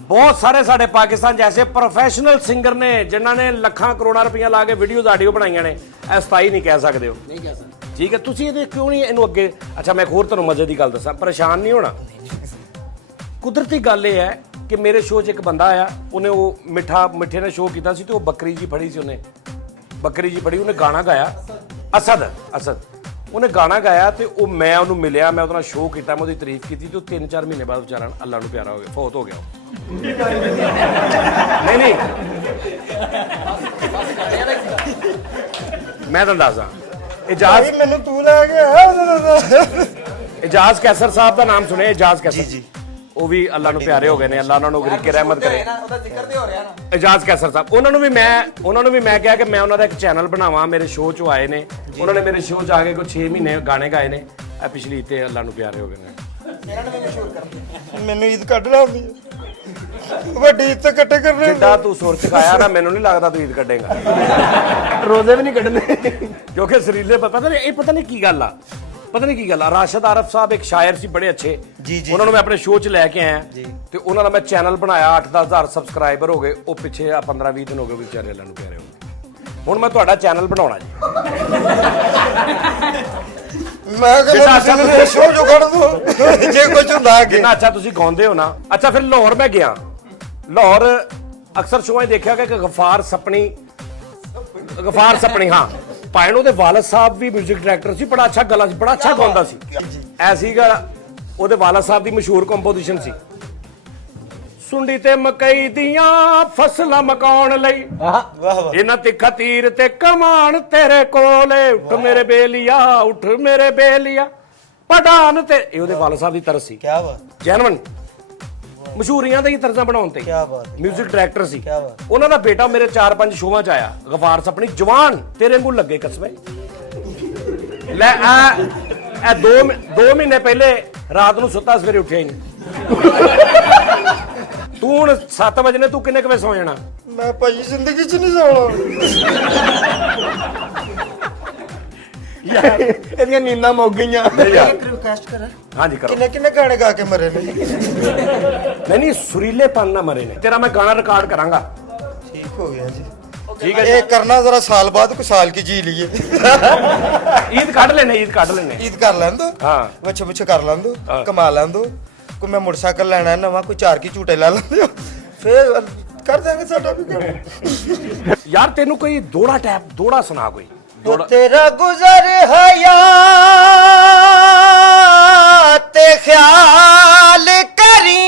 ਬਹੁਤ ਸਾਰੇ ਸਾਡੇ ਪਾਕਿਸਤਾਨ ਜੈਸੇ ਪ੍ਰੋਫੈਸ਼ਨਲ ਸਿੰਗਰ ਨੇ ਜਿਨ੍ਹਾਂ ਨੇ ਲੱਖਾਂ ਕਰੋੜਾਂ ਰੁਪਈਆ ਲਾ ਕੇ ਵੀਡੀਓਜ਼ ਆਡੀਓ ਬਣਾਈਆਂ ਨੇ, ਇਹ ਸਤਾਈ ਨਹੀਂ ਕਹਿ ਸਕਦੇ ਹੋ, ਨਹੀਂ ਕਹਿ ਸਕਦਾ। ਠੀਕ ਹੈ। ਤੁਸੀਂ ਇਹਦੇ ਕਿਉਂ ਨਹੀਂ ਇਹਨੂੰ ਅੱਗੇ, ਅੱਛਾ ਮੈਂ ਇੱਕ ਹੋਰ ਤੁਹਾਨੂੰ ਮਜ਼ੇ ਦੀ ਗੱਲ ਦੱਸਾਂ, ਪਰੇਸ਼ਾਨ ਨਹੀਂ ਹੋਣਾ। ਕੁਦਰਤੀ ਗੱਲ ਇਹ ਹੈ ਕਿ ਮੇਰੇ ਸ਼ੋਅ 'ਚ ਇੱਕ ਬੰਦਾ ਆਇਆ, ਉਹਨੇ ਉਹ ਮਿੱਠੇ ਨੇ ਸ਼ੋਅ ਕੀਤਾ ਸੀ ਤੇ ਉਹ ਬੱਕਰੀ ਜੀ ਫੜੀ ਸੀ, ਉਹਨੇ ਬੱਕਰੀ ਜੀ ਫੜੀ, ਉਹਨੇ ਗਾਣਾ ਗਾਇਆ, ਅਸਦ ਉਹਨੇ ਗਾਣਾ ਗਾਇਆ ਤੇ ਉਹ ਮੈਂ ਉਹਨੂੰ ਮਿਲਿਆ, ਮੈਂ ਉਹਦੇ ਨਾਲ ਸ਼ੋਅ ਕੀਤਾ, ਮੈਂ ਉਹਦੀ ਤਾਰੀਫ ਕੀਤੀ ਤੇ ਉਹ 3-4 ਮਹੀਨੇ ਬਾਅਦ ਵਿਚਾਰਾ ਅੱਲਾ ਨੂੰ ਪਿਆਰਾ ਹੋ ਗਿਆ, ਫੌਤ ਹੋ ਗਿਆ ਨਹੀਂ ਮੈਂ ਤੁਹਾਨੂੰ ਦੱਸਦਾ, ਇਜਾਜ਼ ਮੈਨੂੰ ਤੂੰ ਲੈ ਗਿਆ। ਇਜਾਜ਼ ਕੈਸਰ ਸਾਹਿਬ ਦਾ ਨਾਮ ਸੁਣਿਆ? ਇਜਾਜ਼ ਕੈਸਰ ਜੀ, ਉਹ ਵੀ ਅੱਲਾ ਨੂੰ ਪਿਆਰੇ ਹੋ ਗਏ ਨੇ, ਅੱਲਾ ਉਹਨਾਂ ਨੂੰ ਗਰੀਕ ਰਹਿਮਤ ਕਰੇ। ਉਹਦਾ ਜ਼ਿਕਰ ਤੇ ਹੋ ਰਿਹਾ ਨਾ। ਇਜਾਜ਼ ਕੈਸਰ ਸਾਹਿਬ, ਉਹਨਾਂ ਨੂੰ ਵੀ ਮੈਂ ਕਿਹਾ ਕਿ ਮੈਂ ਉਹਨਾਂ ਦਾ ਇੱਕ ਚੈਨਲ ਬਣਾਵਾਂ, ਮੇਰੇ ਸ਼ੋਅ 'ਚ ਆਏ ਨੇ, ਉਹਨਾਂ ਨੇ ਮੇਰੇ ਸ਼ੋਅ 'ਚ ਆ ਕੇ ਕੋਈ 6 ਮਹੀਨੇ ਗਾਣੇ ਗਾਏ ਨੇ, ਇਹ ਪਿਛਲੀ ਤੇ ਅੱਲਾ ਨੂੰ ਪਿਆਰੇ ਹੋ ਗਏ ਨੇ। ਮੈਨੂੰ ਈਦ ਕੱਢਣਾ ਹੁੰਦੀ ਵੱਡੀ ਈਦ ਤਾਂ ਇਕੱਠੇ ਕਰਨੇ। ਜਿੱਦਾਂ ਤੂੰ ਸੁਰ ਚਕਾਇਆ ਨਾ, ਮੈਨੂੰ ਨਹੀਂ ਲੱਗਦਾ ਤੂੰ ਈਦ ਕੱਢੇਗਾ, ਰੋਜ਼ੇ ਵੀ ਨਹੀਂ ਕੱਢਣੇ। ਕਿਉਂਕਿ ਜ਼ਰੀਲੇ ਪਤਾ ਨਹੀਂ ਕੀ ਗੱਲ ਆ, ਰਾਸ਼ਦ ਆਰਫ ਸਾਹਿਬ ਇੱਕ ਸ਼ਾਇਰ ਸੀ ਬੜੇ ਅੱਛੇ, ਉਹਨਾਂ ਨੂੰ ਮੈਂ ਆਪਣੇ ਸ਼ੋਅ 'ਚ ਲੈ ਕੇ ਆਇਆ ਤੇ ਉਹਨਾਂ ਦਾ ਮੈਂ ਚੈਨਲ ਬਣਾਇਆ, 8-10 ਹਜ਼ਾਰ ਸਬਸਕ੍ਰਾਈਬਰ ਹੋ ਗਏ, ਉਹ ਪਿੱਛੇ 15-20 ਦਿਨ ਹੋ ਗਏ ਵਿਚਾਰੇ ਅੱਲਾ ਨੂੰ ਪਿਆਰੇ ਹੋ ਗਏ। ਹੁਣ ਮੈਂ ਤੁਹਾਡਾ ਚੈਨਲ ਬਣਾਉਣਾ ਜੀ, ਮੈਂ ਕਹਿੰਦਾ ਸ਼ੋਅ ਜੋ ਕੱਢ ਦੋ ਜੇ ਕੁਝ ਹੁੰਦਾ ਅੱਗੇ। ਜਿੰਨਾ ਅੱਛਾ ਤੁਸੀਂ ਗਾਉਂਦੇ ਹੋ ਨਾ। ਅੱਛਾ ਫਿਰ ਲਾਹੌਰ ਮੈਂ ਗਿਆ, ਲਾਹੌਰ ਅਕਸਰ ਸ਼ੋਆਂ 'ਚ ਦੇਖਿਆ ਕਿ ਗਫਾਰ ਸਪਣੀ ਹਾਂ ਪਾਇਣ, ਉਹਦੇ ਵਾਲਦ ਸਾਹਿਬ ਵੀ 뮤직 ਡਾਇਰੈਕਟਰ ਸੀ, ਬੜਾ ਅੱਛਾ ਗਲਾ ਸੀ, ਬੜਾ ਅੱਛਾ ਗਾਉਂਦਾ ਸੀ। ਐ ਸੀਗਾ ਉਹਦੇ ਵਾਲਦ ਸਾਹਿਬ ਦੀ ਮਸ਼ਹੂਰ ਕੰਪੋਜੀਸ਼ਨ ਸੀ, ਸੁੰਡੀ ਤੇ ਮਕਈ ਦੀਆਂ ਫਸਲਾਂ ਮਕਾਉਣ ਲਈ ਇਹਨਾਂ ਤਿੱਖਾ ਤੀਰ ਤੇ ਕਮਾਨ ਤੇਰੇ ਕੋਲੇ, ਉੱਠ ਮੇਰੇ ਬੇਲੀਆ ਉੱਠ ਮੇਰੇ ਬੇਲੀਆ ਪਠਾਨ ਤੇ, ਇਹ ਉਹਦੇ ਵਾਲਦ ਸਾਹਿਬ ਦੀ ਤਰਸ ਸੀ। ਕੀ ਬਾਤ, ਜੈਨਵਨ ਮਸ਼ਹੂਰੀਆਂ ਦੇ ਹੀ ਤਰਜ਼ਾਂ ਬਣਾਉਣ ਤੇ, ਕੀ ਬਾਤ, 뮤직 ਡਾਇਰੈਕਟਰ ਸੀ। ਉਹਨਾਂ ਦਾ ਬੇਟਾ ਮੇਰੇ 4-5 ਸ਼ੋਆਂ 'ਚ ਆਇਆ, ਗਫਾਰ ਸਪਣੀ ਜਵਾਨ, ਤੇਰੇ ਵਾਂਗੂ ਲੱਗੇ ਕਸਮੇ ਲੈ। ਇਹ 2 ਮਹੀਨੇ ਪਹਿਲੇ ਰਾਤ ਨੂੰ ਸੁੱਤਾ, ਸਵੇਰੇ ਉੱਠਿਆ ਹੀ ਨਹੀਂ। ਤੂੰ ਹੁਣ 7 ਵਜੇ ਨੇ, ਤੂੰ ਕਿੰਨੇ ਕੁ ਵਜੇ ਸੌ ਜਾਣਾ? ਮੈਂ ਭਾਜੀ ਜ਼ਿੰਦਗੀ 'ਚ ਨਹੀਂ ਸੌਣਾ। ਇਹਦੀਆਂ ਨੀਂਦਾਂ ਮੁੱਕ ਗਈਆਂ। ਰਿਕਵੈਸਟ ਕਰ, ਹਾਂਜੀ ਕਰੋ। ਕਿੰਨੇ ਗਾਣੇ ਗਾ ਕੇ ਮਰੇ ਨੇ? ਨਹੀਂ ਸੁਰੀਲੇਪਨ ਨਾ ਮਰੇ ਨੇ, ਤੇਰਾ ਮੈਂ ਗਾਣਾ ਰਿਕਾਰਡ ਕਰਾਂਗਾ। ਠੀਕ ਹੋ ਗਿਆ ਜੀ, ਠੀਕ ਹੈ ਇਹ ਕਰਨਾ ਜ਼ਰਾ ਸਾਲ ਬਾਅਦ, ਕੋਈ ਸਾਲ ਕੀ ਜੀ ਲਈਏ। ਈਦ ਕੱਢ ਲੈਣੇ ਈਦ ਕਰ ਲੈਣ ਦੋ, ਹਾਂ ਮੁੱਛ ਕਰ ਲੈਣ ਦੋ, ਕਮਾ ਲੈਣ ਦੋ, ਕੋਈ ਮੈਂ ਮੋਟਰਸਾਈਕਲ ਲੈਣਾ ਨਵਾਂ, ਕੋਈ 4 ਕੀ ਝੂਟੇ ਲੈ ਲੈਂਦੇ, ਫੇਰ ਕਰ ਦਾਂਗੇ ਸਾਡਾ ਵੀ ਕੰਮ। ਯਾਰ ਤੈਨੂੰ ਕੋਈ ਦੋੜਾ ਸੁਣਾ ਕੋਈ तेरा गुजर हया ते ख्याल करी,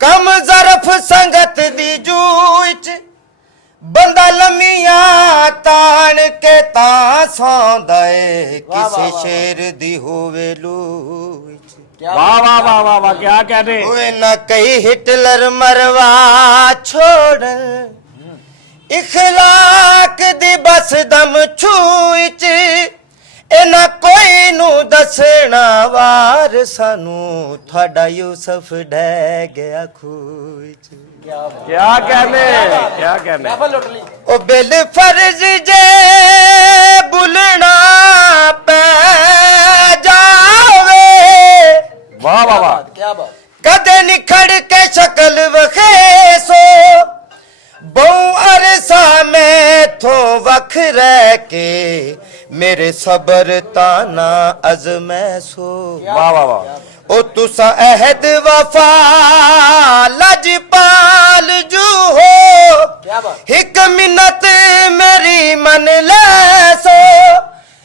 कम जरफ संगत दी जूच बंदा लमिया तान के ता सौंदा है, किसे शेर दी होवे लूच। वाह क्या कहते ओए ना कई हिटलर मरवा छोड़, इखलाक दी बस दम छूच, इना कोई नू दसना वार, सानू थाडा यूसुफ ढह गया खूच। क्या कहने ओ बिल फर्ज जे बुलना पै जावे, वाह क्या बात। कदे निखड़ के शक्ल वखेसो, बहु अरसा में थो वख रह के, मेरे सबर ताना अज़मैसो। वाह ओ तुसा अहद वफा लजपाल जू हो, हिक मिन्नत मेरी मन लैसो,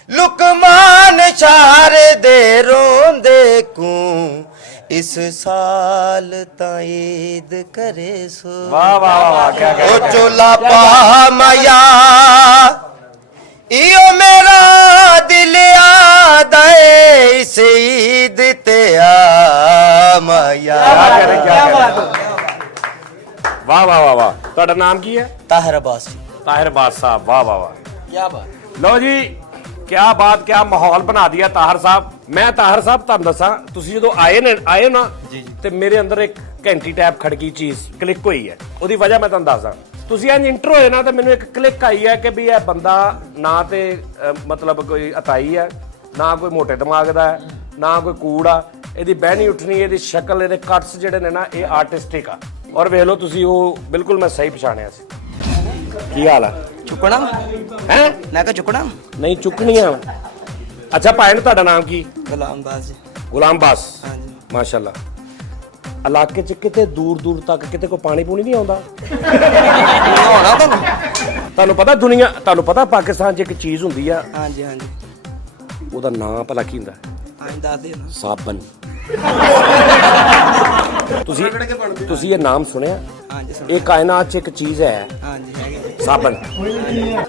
लुकमान शार दे रोंदे कू, इस साल ता ईद करे सो। वाह क्या ओ चोला पा माया, इयो मेरा दिल याद है, इस ईद ते आ माया। वाह ਤੁਹਾਡਾ ਨਾਮ ਕੀ ਹੈ? ताहिर अब्बास जी। ताहिर बाद साहब, वाह वाह वाह, ਕੀ ਬਾਤ। ਲਓ ਜੀ ਕਿਆ ਬਾਤ, ਕਿਆ ਮਾਹੌਲ ਬਣਾ ਦਿਆ ਤਾਹਰ ਸਾਹਿਬ। ਮੈਂ ਤਾਹਰ ਸਾਹਿਬ ਤੁਹਾਨੂੰ ਦੱਸਾਂ, ਤੁਸੀਂ ਜਦੋਂ ਆਏ ਨਾ ਤੇ ਮੇਰੇ ਅੰਦਰ ਇੱਕ ਘੰਟੀ ਟੈਪ ਖੜਕੀ ਚੀਜ਼ ਕਲਿੱਕ ਹੋਈ ਹੈ। ਉਹਦੀ ਵਜ੍ਹਾ ਮੈਂ ਤੁਹਾਨੂੰ ਦੱਸਦਾ। ਤੁਸੀਂ ਇੰਜ ਇੰਟਰੋ ਹੋਏ ਨਾ ਤੇ ਮੈਨੂੰ ਇੱਕ ਕਲਿੱਕ ਆਈ ਹੈ ਕਿ ਵੀ ਇਹ ਬੰਦਾ ਨਾ ਤੇ ਮਤਲਬ ਕੋਈ ਅਤਾਈ ਹੈ, ਨਾ ਕੋਈ ਮੋਟੇ ਦਿਮਾਗ ਦਾ ਹੈ, ਨਾ ਕੋਈ ਕੂੜ ਆ। ਇਹਦੀ ਬਹਿਣੀ ਉੱਠਣੀ, ਇਹਦੀ ਸ਼ਕਲ, ਇਹਦੇ ਕੱਟਸ ਜਿਹੜੇ ਨੇ ਨਾ, ਇਹ ਆਰਟਿਸਟਿਕ ਆ। ਔਰ ਵੇਖ ਲਓ ਤੁਸੀਂ, ਉਹ ਬਿਲਕੁਲ ਮੈਂ ਸਹੀ ਪਛਾਣਿਆ ਸੀ। ਕੀ ਹਾਲ ਆ? चुकना ਹੈ मैं क्या चुकना ਨਹੀਂ ਚੁੱਕਣੀਆਂ। ਅੱਛਾ ਭਾਈ, ਤੁਹਾਡਾ ਨਾਮ ਕੀ? गुलाम बाज ਗੁਲਾਮ ਬਾਸ। हाँ जी ਮਾਸ਼ਾਅੱਲਾ। ਇਲਾਕੇ 'ਚ ਕਿਤੇ ਦੂਰ ਦੂਰ ਤੱਕ ਕਿਤੇ ਕੋਈ ਪਾਣੀ ਪੂਣੀ ਨਹੀਂ ਆਉਂਦਾ? होना तुम ਤੁਹਾਨੂੰ ਪਤਾ ਦੁਨੀਆ, ਤੁਹਾਨੂੰ ਪਤਾ ਪਾਕਿਸਤਾਨ 'ਚ ਇੱਕ ਚੀਜ਼ ਹੁੰਦੀ ਆ, हाँ जी हाँ जी ਉਹਦਾ ਨਾਂ ਭਲਾ ਕੀ ਹੁੰਦਾ? हाँ जी दस देना ਸਾਬਣ। ਤੁਸੀਂ ਇਹ ਨਾਮ ਸੁਣਿਆ? हाँ जी सुन ਇਹ ਕਾਇਨਾਤ 'ਚ ਇੱਕ ਚੀਜ਼ ਹੈ, हाँ जी है ਸਾਬਣ।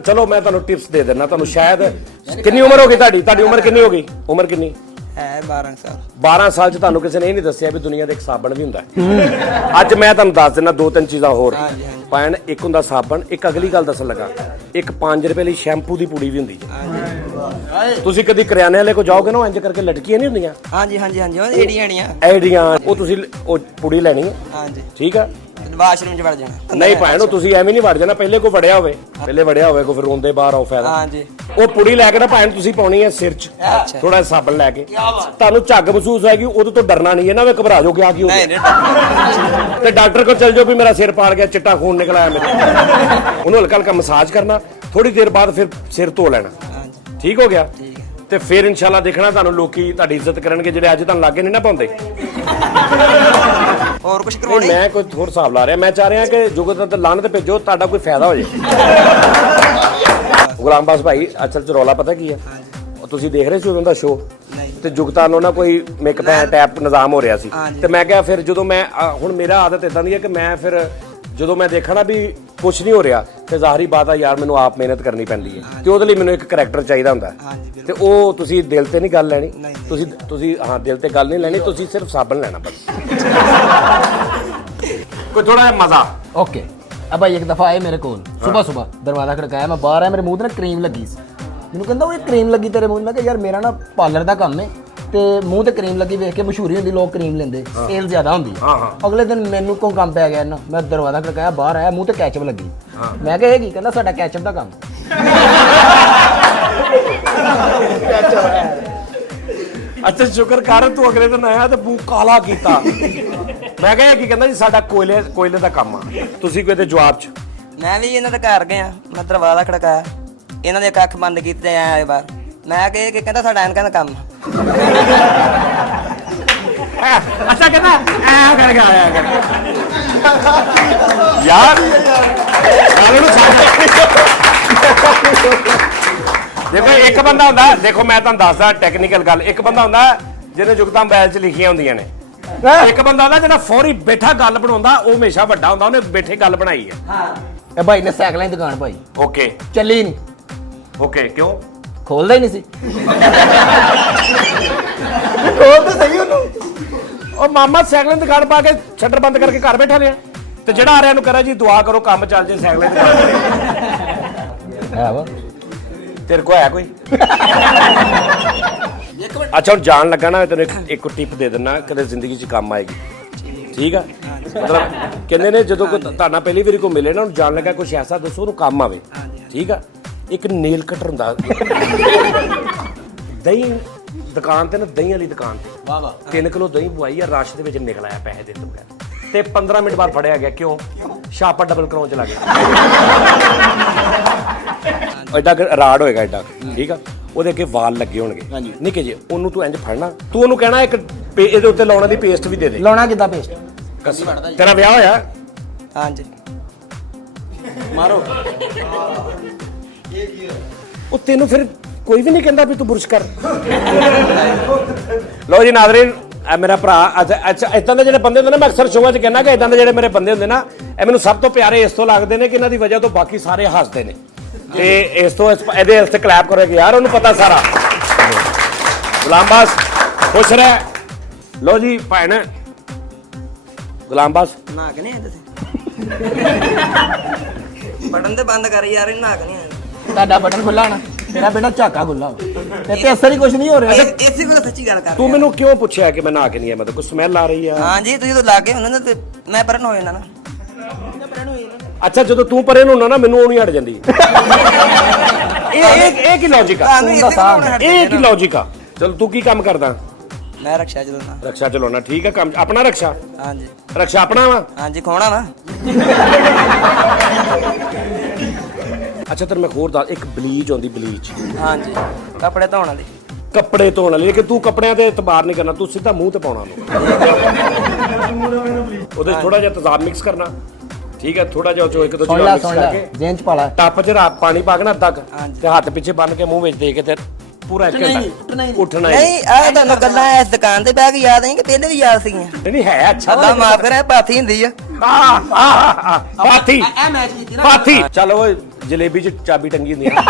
ਚਲੋ ਮੈਂ ਤੁਹਾਨੂੰ ਟਿਪਸ ਦੇ ਦਿੰਦਾ। ਤੁਹਾਨੂੰ ਸ਼ਾਇਦ ਕਿੰਨੀ ਉਮਰ ਹੋ ਗਈ ਤੁਹਾਡੀ ਉਮਰ ਕਿੰਨੀ ਹੋ ਗਈ? ਉਮਰ ਕਿੰਨੀ? 12 साल 12 ਸਾਲ 'ਚ ਤੁਹਾਨੂੰ ਕਿਸੇ ਨੇ ਇਹ ਨਹੀਂ ਦੱਸਿਆ ਵੀ ਦੁਨੀਆ ਦੇ ਇੱਕ ਸਾਬਣ ਵੀ ਹੁੰਦਾ ਹੈ। ਅੱਜ ਮੈਂ ਤੁਹਾਨੂੰ ਦੱਸ ਦਿੰਦਾ ਦੋ ਤਿੰਨ ਚੀਜ਼ਾਂ ਹੋਰ। ਹਾਂਜੀ, ਹਾਂਜੀ। ਪੈਣ ਇੱਕ ਹੁੰਦਾ ਸਾਬਣ, ਇੱਕ ਅਗਲੀ ਗੱਲ ਦੱਸਣ ਲੱਗਾ, ਇੱਕ 5 ਰੁਪਏ ਲਈ ਸ਼ੈਂਪੂ ਦੀ ਪੁੜੀ ਵੀ ਹੁੰਦੀ ਹੈ। ਤੁਸੀਂ ਕਦੀ ਕਰਿਆਨੇ ਵਾਲੇ ਕੋ ਜਾਓਗੇ ਨਾ, ਇੰਜ ਕਰਕੇ ਲਟਕੀਆਂ ਨਹੀਂ ਹੁੰਦੀਆਂ हाँ जी हाँ जी हाँ जी वो एड़ियां एड़ियां ਐਡੀਆਂ, ਉਹ ਤੁਸੀਂ ਉਹ ਪੁੜੀ ਲੈਣੀ ਹੈ, हाँ जी ਠੀਕ ਆ? वाशरूम च वड़ जाना ਨਹੀਂ ਭੈਣ, ਉਹ ਤੁਸੀਂ ਐਵੇਂ ਨਹੀਂ ਵੜ ਜਾਣਾ। ਪਹਿਲੇ ਕੋਈ ਵੜਿਆ ਹੋਵੇ, ਕੋਈ ਫਿਰ ਰੋਂਦੇ ਬਾਹਰ ਆਓ ਫਾਇਦਾ। हाँ जी ਉਹ ਪੁੜੀ ਲੈ ਕੇ ਨਾ ਭੈਣ ਤੁਸੀਂ ਪਾਉਣੀ ਹੈ ਸਿਰ 'ਚ, ਅੱਛਾ। ਥੋੜਾ ਸਾਬਣ ਲੈ ਕੇ। ਤੁਹਾਨੂੰ ਝੱਗ ਮਹਿਸੂਸ ਹੋਏਗੀ, ਉਦੋਂ ਤੋਂ ਡਰਨਾ ਨਹੀਂ ਹੈ ਨਾ, ਵੇ ਘਬਰਾ ਜਾਓ ਕਿ ਆ ਕੀ ਹੋ नहीं ਗਿਆ। नहीं ਤੇ ਡਾਕਟਰ ਕੋਲ ਚਲ ਜਾਓ ਵੀ ਮੇਰਾ ਸਿਰ ਪਾੜ ਗਿਆ, ਚਿੱਟਾ ਖੂਨ ਨਿਕਲ ਆਇਆ ਮੇਰੇ। ਉਹਨੂੰ ਹਲਕਾ ਹਲਕਾ ਮਸਾਜ ਕਰਨਾ, ਥੋੜੀ ਦੇਰ ਬਾਅਦ ਫਿਰ ਸਿਰ ਧੋ ਲੈਣਾ। हाँ जी ਠੀਕ ਹੋ ਗਿਆ? ठीक है ਤੇ ਫਿਰ ਇਨਸ਼ਾਅੱਲਾ ਦੇਖਣਾ ਤੁਹਾਨੂੰ ਲੋਕੀ ਤੁਹਾਡੀ ਇੱਜ਼ਤ ਕਰਨਗੇ, ਜਿਹੜੇ ਅੱਜ ਤੁਹਾਨੂੰ ਲਾਗੇ ਨਹੀਂ ਨਾ ਪਾਉਂਦੇ। और कुछ ਨਹੀਂ, करवानी ਮੈਂ ਕੋਈ ਹੋਰ ਹਿਸਾਬ ਲਾ ਰਿਹਾ। ਮੈਂ ਚਾਹ ਰਿਹਾ ਕਿ ਜੁਗਤ ਤੇ ਲਾਨਤ ਭੇਜੋ, ਤੁਹਾਡਾ ਕੋਈ ਫਾਇਦਾ ਹੋ ਜੇ। ਗੁਲਾਮ ਬਾਸ ਭਾਈ, ਅਸਲ ਚ ਰੌਲਾ ਪਤਾ ਕੀ ਹੈ? ਉਹ ਤੁਸੀਂ ਦੇਖ ਰਹੇ ਸੀ ਉਹਨਾਂ ਦਾ ਸ਼ੋਅ, नहीं ਤੇ ਜੁਗਤਾਂ ਨੂੰ ਨਾ ਕੋਈ ਮੇਕਅਪ ਐਂਡ ਟੈਪ ਨਿਜ਼ਾਮ ਹੋ ਰਿਹਾ ਸੀ। ਹਾਂਜੀ। ਤੇ ਮੈਂ ਕਿਹਾ ਫਿਰ ਜਦੋਂ ਮੈਂ ਹੁਣ ਮੇਰਾ ਆਦਤ ਇਦਾਂ ਦੀ ਹੈ ਕਿ ਮੈਂ ਫਿਰ ਜਦੋਂ ਮੈਂ ਦੇਖਣਾ ਵੀ ਕੁਝ ਨਹੀਂ ਹੋ ਰਿਹਾ, ਤੇ ਜ਼ਾਹਰੀ ਬਾਤ ਆ ਯਾਰ, ਮੈਨੂੰ ਆਪ ਮਿਹਨਤ ਕਰਨੀ ਪੈਂਦੀ ਹੈ। ਤੇ ਉਹਦੇ ਲਈ ਮੈਨੂੰ ਇੱਕ ਕਰੈਕਟਰ ਚਾਹੀਦਾ ਹੁੰਦਾ ਹੈ। हाँ जी ਤੇ ਉਹ ਤੁਸੀਂ ਦਿਲ ਤੇ ਨਹੀਂ ਗੱਲ ਲੈਣੀ, ਨਹੀਂ। ਤੁਸੀਂ ਹਾਂ ਦਿਲ ਤੇ ਗੱਲ ਨਹੀਂ ਲੈਣੀ, ਤੁਸੀਂ ਸਿਰਫ ਸਾਬਣ ਲੈਣਾ ਬਸ। ਕੋਈ ਥੋੜਾ ਜਿਹਾ ਮਜ਼ਾ। ਓਕੇ ਆ ਭਾਈ, ਇੱਕ ਦਫਾ ਆਏ ਮੇਰੇ ਕੋਲ ਸਵੇਰ ਦਰਵਾਜ਼ਾ ਖੜਕਾਇਆ, ਮੈਂ ਬਾਹਰ ਆਇਆ, ਮੇਰੇ ਮੂੰਹ ਤੇ ਨਾ ਕਰੀਮ ਲੱਗੀ ਸੀ। ਮੈਨੂੰ ਕਹਿੰਦਾ ਉਹ ਇਹ ਕਰੀਮ ਲੱਗੀ ਤੇਰੇ ਮੂੰਹ 'ਤੇ। ਮੈਂ ਕਿਹਾ ਯਾਰ ਮੇਰਾ ਨਾ ਪਾਰਲਰ ਦਾ ਕੰਮ ਹੈ, ਤੇ ਮੂੰਹ ਤੇ ਕਰੀਮ ਲੱਗੀ ਵੇਖ ਕੇ ਮਸ਼ਹੂਰੀ ਹੁੰਦੀ, ਲੋਕ ਕਰੀਮ ਲੈਂਦੇ, ਸੇਲ ਜ਼ਿਆਦਾ ਹੁੰਦੀ। ਅਗਲੇ ਦਿਨ ਮੈਨੂੰ ਕੋਈ ਕੰਮ ਪੈ ਗਿਆ ਨਾ, ਮੈਂ ਦਰਵਾਜ਼ਾ ਖੜਕਾਇਆ, ਬਾਹਰ ਆਇਆ, ਮੂੰਹ ਤੇ ਕੈਚਅਪ ਲੱਗੀ। ਮੈਂ ਕਿਹਾ ਇਹ ਕੀ? ਕਹਿੰਦਾ ਸਾਡਾ ਕੈਚਅਪ ਦਾ ਕੰਮ। ਅੱਛਾ ਸ਼ੁਕਰ ਕਰ ਤੂੰ ਅਗਲੇ ਦਿਨ ਆਇਆ ਤੇ ਮੂੰਹ ਕਾਲਾ ਕੀਤਾ। ਮੈਂ ਕਿਹਾ ਕੀ? ਕਹਿੰਦਾ ਜੀ ਸਾਡਾ ਕੋਇਲੇ ਦਾ ਕੰਮ ਆ। ਤੁਸੀਂ ਕੋਈ ਤੇ ਜਵਾਬ ਚ मैं भी इन्हों घर गया, मैं दरवाजा खड़काया, इन्हों ने अख बंद की आए बाहर। मैं कि कहता साडा इनका काम ਅੱਛਾ ਕਹਿੰਦਾ ਐ ਕਰਕੇ ਆਇਆ ਕਰ ਯਾਰ ਗੱਲ ਨੂੰ ਦੇਖੋ ਇੱਕ ਬੰਦਾ ਹੁੰਦਾ, ਦੇਖੋ ਮੈਂ ਤੁਹਾਨੂੰ ਦੱਸਦਾ ਟੈਕਨੀਕਲ ਗੱਲ। ਇੱਕ ਬੰਦਾ ਹੁੰਦਾ ਜਿਹਨੇ ਜੁਗਤਾਂ ਮੋਬਾਈਲ 'ਚ ਲਿਖੀਆਂ ਹੁੰਦੀਆਂ ਨੇ, ਇੱਕ ਬੰਦਾ ਹੁੰਦਾ ਜਿਹੜਾ ਫੌਰੀ ਬੈਠਾ ਗੱਲ ਬਣਾਉਂਦਾ, ਉਹ ਹਮੇਸ਼ਾ ਵੱਡਾ ਹੁੰਦਾ, ਉਹਨੇ ਬੈਠੇ ਗੱਲ ਬਣਾਈ ਹੈ। ਇਹ ਭਾਈ ਨੇ ਸਾਈਕਲਾਂ ਦੀ ਦੁਕਾਨ ਭਾਈ ਓਕੇ ਚੱਲੀ ਨਹੀਂ, ਓਕੇ ਕਿਉਂ? ਖੋਲਦਾ ਹੀ ਨਹੀਂ ਸੀ। ਖੋਲ ਤਾਂ ਸਹੀ ਉਹਨੂੰ। ਉਹ ਮਾਮਾ ਸਾਈਕਲਾਂ ਦੀ ਦੁਕਾਨ ਪਾ ਕੇ ਸ਼ਟਰ ਬੰਦ ਕਰਕੇ ਘਰ ਬੈਠਾ ਰਿਹਾ, ਤੇ ਜਿਹੜਾ ਆ ਰਿਹਾ ਨੂੰ ਕਰਾ ਜੀ ਦੁਆ ਕਰੋ ਕੰਮ ਚੱਲ ਜੇ ਸਾਈਕਲਾਂ ਦੀ ਦੁਕਾਨ ਹੈ ਵਾ ਤੇਰੇ ਕੋ ਹੈ ਕੋਈ? ਅੱਛਾ ਹੁਣ ਜਾਣ ਲੱਗਾ ਨਾ, ਤੈਨੂੰ ਇੱਕ ਟਿਪ ਦੇ ਦਿੰਦਾ, ਕਦੇ ਜ਼ਿੰਦਗੀ 'ਚ ਕੰਮ ਆਏਗੀ, ਠੀਕ ਆ? ਮਤਲਬ ਕਹਿੰਦੇ ਨੇ ਜਦੋਂ ਕੋਈ ਤੁਹਾਡਾ ਪਹਿਲੀ ਵਾਰੀ ਕੋਈ ਮਿਲੇ ਨਾ, ਉਹਨੂੰ ਜਾਣ ਲੱਗਾ ਕੁਝ ਐਸਾ ਦੱਸੋ ਉਹਨੂੰ ਕੰਮ ਆਵੇ, ਠੀਕ ਆ? ਇੱਕ ਨੇਲ ਕਟਰ ਹੁੰਦਾ ਦਹੀਂ ਦੁਕਾਨ ਤੇ ਨਾ, ਦਹੀਂ ਵਾਲੀ ਦੁਕਾਨ ਤੇ 3 ਕਿਲੋ ਦਹੀਂ ਪਵਾਈ ਆ, ਰਸ਼ ਦੇ ਵਿੱਚ ਨਿਕਲ ਆਇਆ ਪੈਸੇ ਦੇ ਦੂੰਗਾ, ਤੇ 15 ਮਿੰਟ ਬਾਅਦ ਫੜਿਆ ਗਿਆ। ਕਿਉਂ? ਛਾਪਾ ਡਬਲ ਕਰਾਉਣ ਚ ਲੱਗ ਗਿਆ। ਐਡਾ ਰਾੜ ਹੋਏਗਾ ਐਡਾ, ਠੀਕ ਆ? ਉਹਦੇ ਅੱਗੇ ਵਾਲ ਲੱਗੇ ਹੋਣਗੇ ਨਿੱਕੇ ਜਿਹੇ, ਉਹਨੂੰ ਤੂੰ ਇੰਜ ਫੜਨਾ, ਤੂੰ ਉਹਨੂੰ ਕਹਿਣਾ ਇੱਕ ਇਹਦੇ ਉੱਤੇ ਲਾਉਣਾ ਦੀ ਪੇਸਟ ਵੀ ਦੇ ਦੇ। ਲਾਉਣਾ ਕਿੱਦਾਂ ਪੇਸਟ? ਤੇਰਾ ਵਿਆਹ ਹੋਇਆ? हाँ जी ਮਾਰੋ ਉਹ ਤੈਨੂੰ ਫਿਰ ਕੋਈ ਵੀ ਨਹੀਂ ਕਹਿੰਦਾ ਵੀ ਤੂੰ ਬੁਰਸ਼ ਕਰ। ਲਓ ਜੀ ਨਾਜ਼ਰੀਨ, ਮੇਰਾ ਭਰਾ ਅੱਛਾ ਇਦਾਂ ਦੇ ਜਿਹੜੇ ਬੰਦੇ ਹੁੰਦੇ ਨੇ, ਮੈਂ ਅਕਸਰ ਸ਼ੋਆਂ 'ਚ ਕਹਿੰਦਾ ਕਿ ਇਦਾਂ ਦੇ ਜਿਹੜੇ ਮੇਰੇ ਬੰਦੇ ਹੁੰਦੇ ਨਾ, ਇਹ ਮੈਨੂੰ ਸਭ ਤੋਂ ਪਿਆਰੇ ਇਸ ਤੋਂ ਲੱਗਦੇ ਨੇ ਕਿ ਇਹਨਾਂ ਦੀ ਵਜ੍ਹਾ ਤੋਂ ਬਾਕੀ ਸਾਰੇ ਹੱਸਦੇ ਨੇ, ਤੇ ਇਸ ਤੋਂ ਇਹਦੇ ਵਾਸਤੇ ਕਲੈਪ ਕਰੋ ਕਿ ਯਾਰ ਉਹਨੂੰ ਪਤਾ ਸਾਰਾ। ਗੁਲਾਮ ਬਾਸ ਖੁਸ਼ ਰਹਿ। ਲਓ ਜੀ ਭੈਣ ਗੁਲਾਮ ਬਾਸ ना के नहीं ਬਟਨ ਤੇ ਬੰਦ ਕਰ ਯਾਰ ਇਹ ਨਾਕ ਨਹੀਂ ਤੁਹਾਡਾ ਬਟਨ ਖੁੱਲਾ ਨਾ ਤੇਰਾ ਬੇਟਾ ਝਾਕਾ ਖੁੱਲਾ ਤੇ ਅਸਰ ਹੀ ਕੁਝ ਨਹੀਂ ਹੋ ਰਿਹਾ ਇਸੇ ਕੋਲ ਸੱਚੀ ਗੱਲ ਕਰ ਤੂੰ ਮੈਨੂੰ ਕਿਉਂ ਪੁੱਛਿਆ ਕਿ ਮੈਂ ਨਹਾ ਕੇ ਨਹੀਂ ਆ ਮਤਲਬ ਕੋਈ ਸਮੈਲ ਆ ਰਹੀ ਆ ਹਾਂਜੀ ਤੁਸੀਂ ਤਾਂ ਲਾਗੇ ਹੁੰਦੇ ਨਾ ਤੇ ਮੈਂ ਪਰਨ ਹੋ ਜਾਣਾ ਨਾ ਅੱਛਾ ਜਦੋਂ ਤੂੰ ਪਰੇ ਨੂੰ ਹੁੰਦਾ ਨਾ ਮੈਨੂੰ ਉਹ ਨਹੀਂ ਹਟ ਜਾਂਦੀ ਇਹ ਕੀ ਲੌਜੀਕ ਆ ਤੁਹਾਨੂੰ ਇਸੇ ਕੋਲ ਹਟ ਇਹ ਕੀ ਲੌਜੀਕ ਆ ਚਲ ਤੂੰ ਕੀ ਕੰਮ ਕਰਦਾ ਮੈਂ ਰਕਸ਼ਾ ਚਲਾਉਣਾ ਰਕਸ਼ਾ ਚਲਾਉਣਾ ਠੀਕ ਆ ਕੰਮ ਆਪਣਾ ਰਕਸ਼ਾ ਹਾਂਜੀ ਰਕਸ਼ਾ ਆਪਣਾ ਵਾ ਹਾਂਜੀ ਖੋਣਾ ਨਾ ਅੱਛਾ ਤੈਨੂੰ ਮੈਂ ਹੋਰ ਦੱਸ ਇੱਕ ਬਲੀਚ ਆਉਂਦੀ ਬਲੀਚ ਹਾਂਜੀ ਕੱਪੜੇ ਧੋਣ ਵਾਲੀ ਕੱਪੜੇ ਧੋਣ ਵਾਲੀ ਕਿ ਤੂੰ ਕੱਪੜਿਆਂ ਤੇ ਇਤਬਾਰ ਨਹੀਂ ਕਰਨਾ ਤੂੰ ਸਿੱਧਾ ਮੂੰਹ ਤੇ ਪਾਉਣਾ ਉਹਨੂੰ ਉਹਦੇ ਥੋੜਾ ਜਿਹਾ ਤੇਜ਼ਾਬ ਮਿਕਸ ਕਰਨਾ ਠੀਕ ਹੈ ਥੋੜਾ ਜਿਹਾ ਉਹ ਚੋਂ ਇੱਕ ਦੋ ਚੀਜ਼ਾਂ ਮਿਕਸ ਕਰਕੇ ਜੇਂਚ ਪਾਲਾ ਟੱਪ 'ਚ ਪਾਣੀ ਪਾ ਕੇ ਨਾ ਅੱਧਾ ਕੁ ਤੇ ਹੱਥ ਪਿੱਛੇ ਬੰਨ ਕੇ ਮੂੰਹ ਵਿੱਚ ਦੇ ਕੇ ਤੇ ਪੂਰਾ ਇੱਕ ਘੰਟਾ ਉੱਠਣਾ ਹੀ ਨਹੀਂ ਆਹ ਤੁਹਾਨੂੰ ਗੱਲਾਂ ਇਸ ਦੁਕਾਨ ਤੇ ਬਹਿ ਕੇ ਯਾਦ ਨਹੀਂ ਕਿ ਪਹਿਲੇ ਵੀ ਯਾਦ ਸੀਗੀਆਂ ਨਹੀਂ ਹੈ ਅੱਛਾ ਅੱਲਾ ਮਾਫ ਕਰੇ ਪਾਥੀ ਹੁੰਦੀ ਆ ਪਾਥੀ ਇਹ ਮੈਚ ਜਿੱਤੀ ਪਾਥੀ ਚੱਲ ਓਏ ਜਲੇਬੀ 'ਚ ਚਾਬੀ ਟੰਗੀ ਹੁੰਦੀ ਆ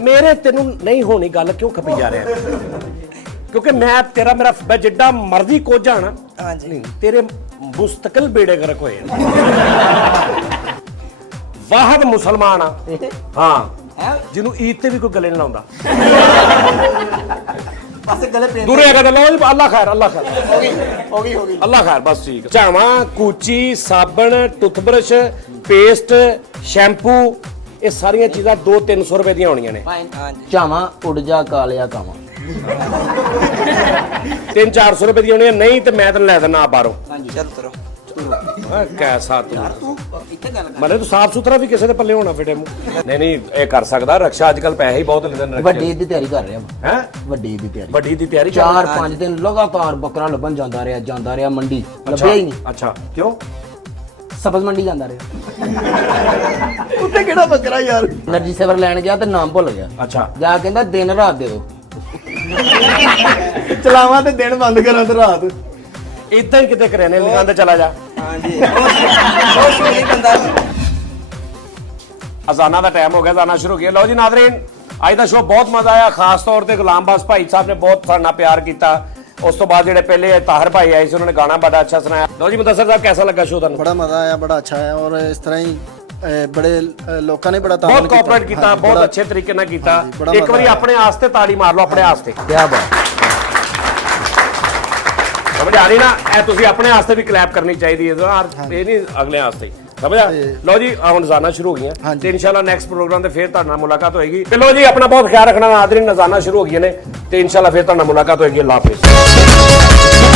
ਮੇਰੇ ਤੈਨੂੰ ਨਹੀਂ ਹੋਣੀ ਗੱਲ ਕਿਉਂ ਖਪੀ ਜਾ ਰਿਹਾ ਕਿਉਂਕਿ ਮੈਂ ਮੇਰਾ ਜਿੱਡਾ ਮਰਜ਼ੀ ਕੋਝਾ ਨਾ ਹਾਂਜੀ ਤੇਰੇ ਮੁਸਤਕਲ ਬੇੜੇ ਗਰਕ ਹੋਏ ਵਾਹਦ ਮੁਸਲਮਾਨ ਆ ਹਾਂ ਜਿਹਨੂੰ ਈਦ ਤੇ ਵੀ ਕੋਈ ਗਲੇ ਨਹੀਂ ਲਾਉਂਦਾ ਪਾਸੇ ਗਲੇ ਪੇਨ ਦੂਰੇ ਆ ਕੇ ਲਓ ਜੀ ਅੱਲਾ ਖੈਰ ਹੋ ਗਈ ਅੱਲਾ ਖੈਰ ਬਸ ਠੀਕ ਝਾਵਾਂ ਕੂਚੀ ਸਾਬਣ ਟੁੱਥਬਰਸ਼ ਪੇਸਟ ਸ਼ੈਂਪੂ ਇਹ ਸਾਰੀਆਂ ਚੀਜ਼ਾਂ 2-300 ਰੁਪਏ ਦੀਆਂ ਹੋਣੀਆਂ ਨੇ ਹਾਂਜੀ ਚਾਵਾਂ ਉੱਡ ਜਾ ਕਾਲਿਆ ਕਾਵਾਂ 300-400 ਰੁਪਏ ਦੀਆਂ ਹੋਣੀਆਂ ਨਹੀਂ ਤੇ ਮੈਂ ਤੈਨੂੰ ਲੈ ਦੇਣਾ ਬਾਹਰੋਂ ਹਾਂਜੀ ਚੱਲ ਤੁਰੋ ਕੈਸਾ ਤੂੰ ਇੱਥੇ ਗੱਲ ਕਰ ਮਨੇ ਤੂੰ ਸਾਫ ਸੁਥਰਾ ਵੀ ਕਿਸੇ ਦੇ ਪੱਲੇ ਹੋਣਾ ਫਿਟੇ ਮੂੰਹ ਨਹੀਂ ਇਹ ਕਰ ਸਕਦਾ ਰਕਸ਼ਾ ਅੱਜ ਕੱਲ ਪੈਸੇ ਹੀ ਬਹੁਤ ਲੈਂਦੇ ਨੇ ਵੱਡੀ ਈਦ ਦੀ ਤਿਆਰੀ ਕਰ ਰਿਹਾ ਮੈਂ ਹੈ ਵੱਡੀ ਈਦ ਦੀ ਤਿਆਰੀ ਵੱਡੀ ਦੀ ਤਿਆਰੀ ਚੱਲ 4-5 ਦਿਨ ਲਗਾਤਾਰ ਬੱਕਰਾ ਲੱਭਣ ਜਾਂਦਾ ਰਿਹਾ ਮੰਡੀ ਲੱਭਿਆ ਹੀ ਨਹੀਂ ਅੱਛਾ ਕਿਉਂ ਸਬਜ਼ ਮੰਡੀ ਜਾਂਦਾ ਰਿਹਾ ਉੱਤੇ ਕਿਹੜਾ ਬੱਕਰਾ ਯਾਰ એનર્ਜੀ ਸੇਵਰ ਲੈਣ ਗਿਆ ਤੇ ਨਾਮ ਭੁੱਲ ਗਿਆ ਅੱਛਾ ਜਾ ਕਹਿੰਦਾ ਦਿਨ ਰਾਤ ਦੇ ਦੋ ਚਲਾਵਾਂ ਤੇ ਦਿਨ ਬੰਦ ਕਰਾਂ ਤੇ ਰਾਤ ਇਦਾਂ ਹੀ ਕਿਤੇ ਕਰਿਆਨੇ ਦੀ ਦੁਕਾਨ ਤੇ ਚਲਾ ਜਾ ਹਾਂਜੀ ਉਹ ਸ਼ੋਰੀ ਬੰਦਾ ਅਜ਼ਾਨਾ ਦਾ ਟਾਈਮ ਹੋ ਗਿਆ ਅਜ਼ਾਨਾ ਸ਼ੁਰੂ ਹੋ ਗਿਆ ਲਓ ਜੀ ਨਾਜ਼ਰੀਨ ਅੱਜ ਦਾ ਸ਼ੋਅ ਬਹੁਤ ਮਜ਼ਾ ਆਇਆ ਖਾਸ ਤੌਰ ਤੇ ਗੁਲਾਮਬਾਜ਼ ਭਾਈ ਸਾਹਿਬ ਨੇ ਬਹੁਤ ਸਾਡੇ ਨਾਲ ਪਿਆਰ ਕੀਤਾ ਉਸ ਤੋਂ ਬਾਅਦ ਜਿਹੜੇ ਪਹਿਲੇ ਤਾਹਰ ਭਾਈ ਆਏ ਸੀ ਉਹਨਾਂ ਨੇ ਗਾਣਾ ਬੜਾ ਅੱਛਾ ਸੁਣਾਇਆ ਲਓ ਜੀ ਮੁਦੱਸਰ ਸਾਹਿਬ ਕਿਹਦਾ ਲੱਗਾ ਸ਼ੋਅ ਤੁਹਾਨੂੰ ਬੜਾ ਮਜ਼ਾ ਆਇਆ ਬੜਾ ਅੱਛਾ ਆਇਆ ਔਰ ਇਸ ਤਰ੍ਹਾਂ ਹੀ ਬੜੇ ਲੋਕਾਂ ਨੇ ਬੜਾ ਬਹੁਤ ਤਾਰੀਫ ਕੋਆਪਰੇਟ ਕੀਤਾ ਬਹੁਤ ਅੱਛੇ ਤਰੀਕੇ ਨਾਲ ਕੀਤਾ ਹਾਂਜੀ, ਬੜਾ ਇੱਕ ਮਜ਼ਾ ਵਾਰੀ ਆਇਆ। ਆਪਣੇ ਆਸਤੇ ਤਾੜੀ ਮਾਰ ਲਓ ਆਪਣੇ ਆਸਤੇ ਕੀ ਬਾਤ ਸਮਝ ਆ ਰਹੀ ਨਾ ਇਹ ਤੁਸੀਂ ਆਪਣੇ ਆਸਤੇ ਵੀ ਕਲੈਪ ਕਰਨੀ ਚਾਹੀਦੀ ਹੈ ਇਹ ਨਹੀਂ ਅਗਲੇ ਆਸਤੇ ਸਮਝ ਆ ਲਓ ਜੀ ਹੁਣ ਜ਼ਾਨਾ ਸ਼ੁਰੂ ਹੋ ਗਈਆਂ ਤੇ ਇਨਸ਼ਾਅੱਲਾ ਨੈਕਸਟ ਪ੍ਰੋਗਰਾਮ ਤੇ ਫੇਰ ਤੁਹਾਡੇ ਨਾਲ ਮੁਲਾਕਾਤ ਹੋਏਗੀ ਤੇ ਲਓ ਜੀ ਆਪਣਾ ਬਹੁਤ ਖਿਆਲ ਰੱਖਣਾ ਨਾਜ਼ਰੀਨ ਜ਼ਾਨਾ ਸ਼ੁਰੂ ਹੋ ਗਈਆਂ ਨੇ ਤੇ ਇਨਸ਼ਾਅੱਲਾ ਫੇਰ ਤੁਹਾਡੇ ਨਾਲ ਮੁਲਾਕਾਤ ਹੋਏਗੀ ਅੱਲਾਹ ਹਾਫਿਜ਼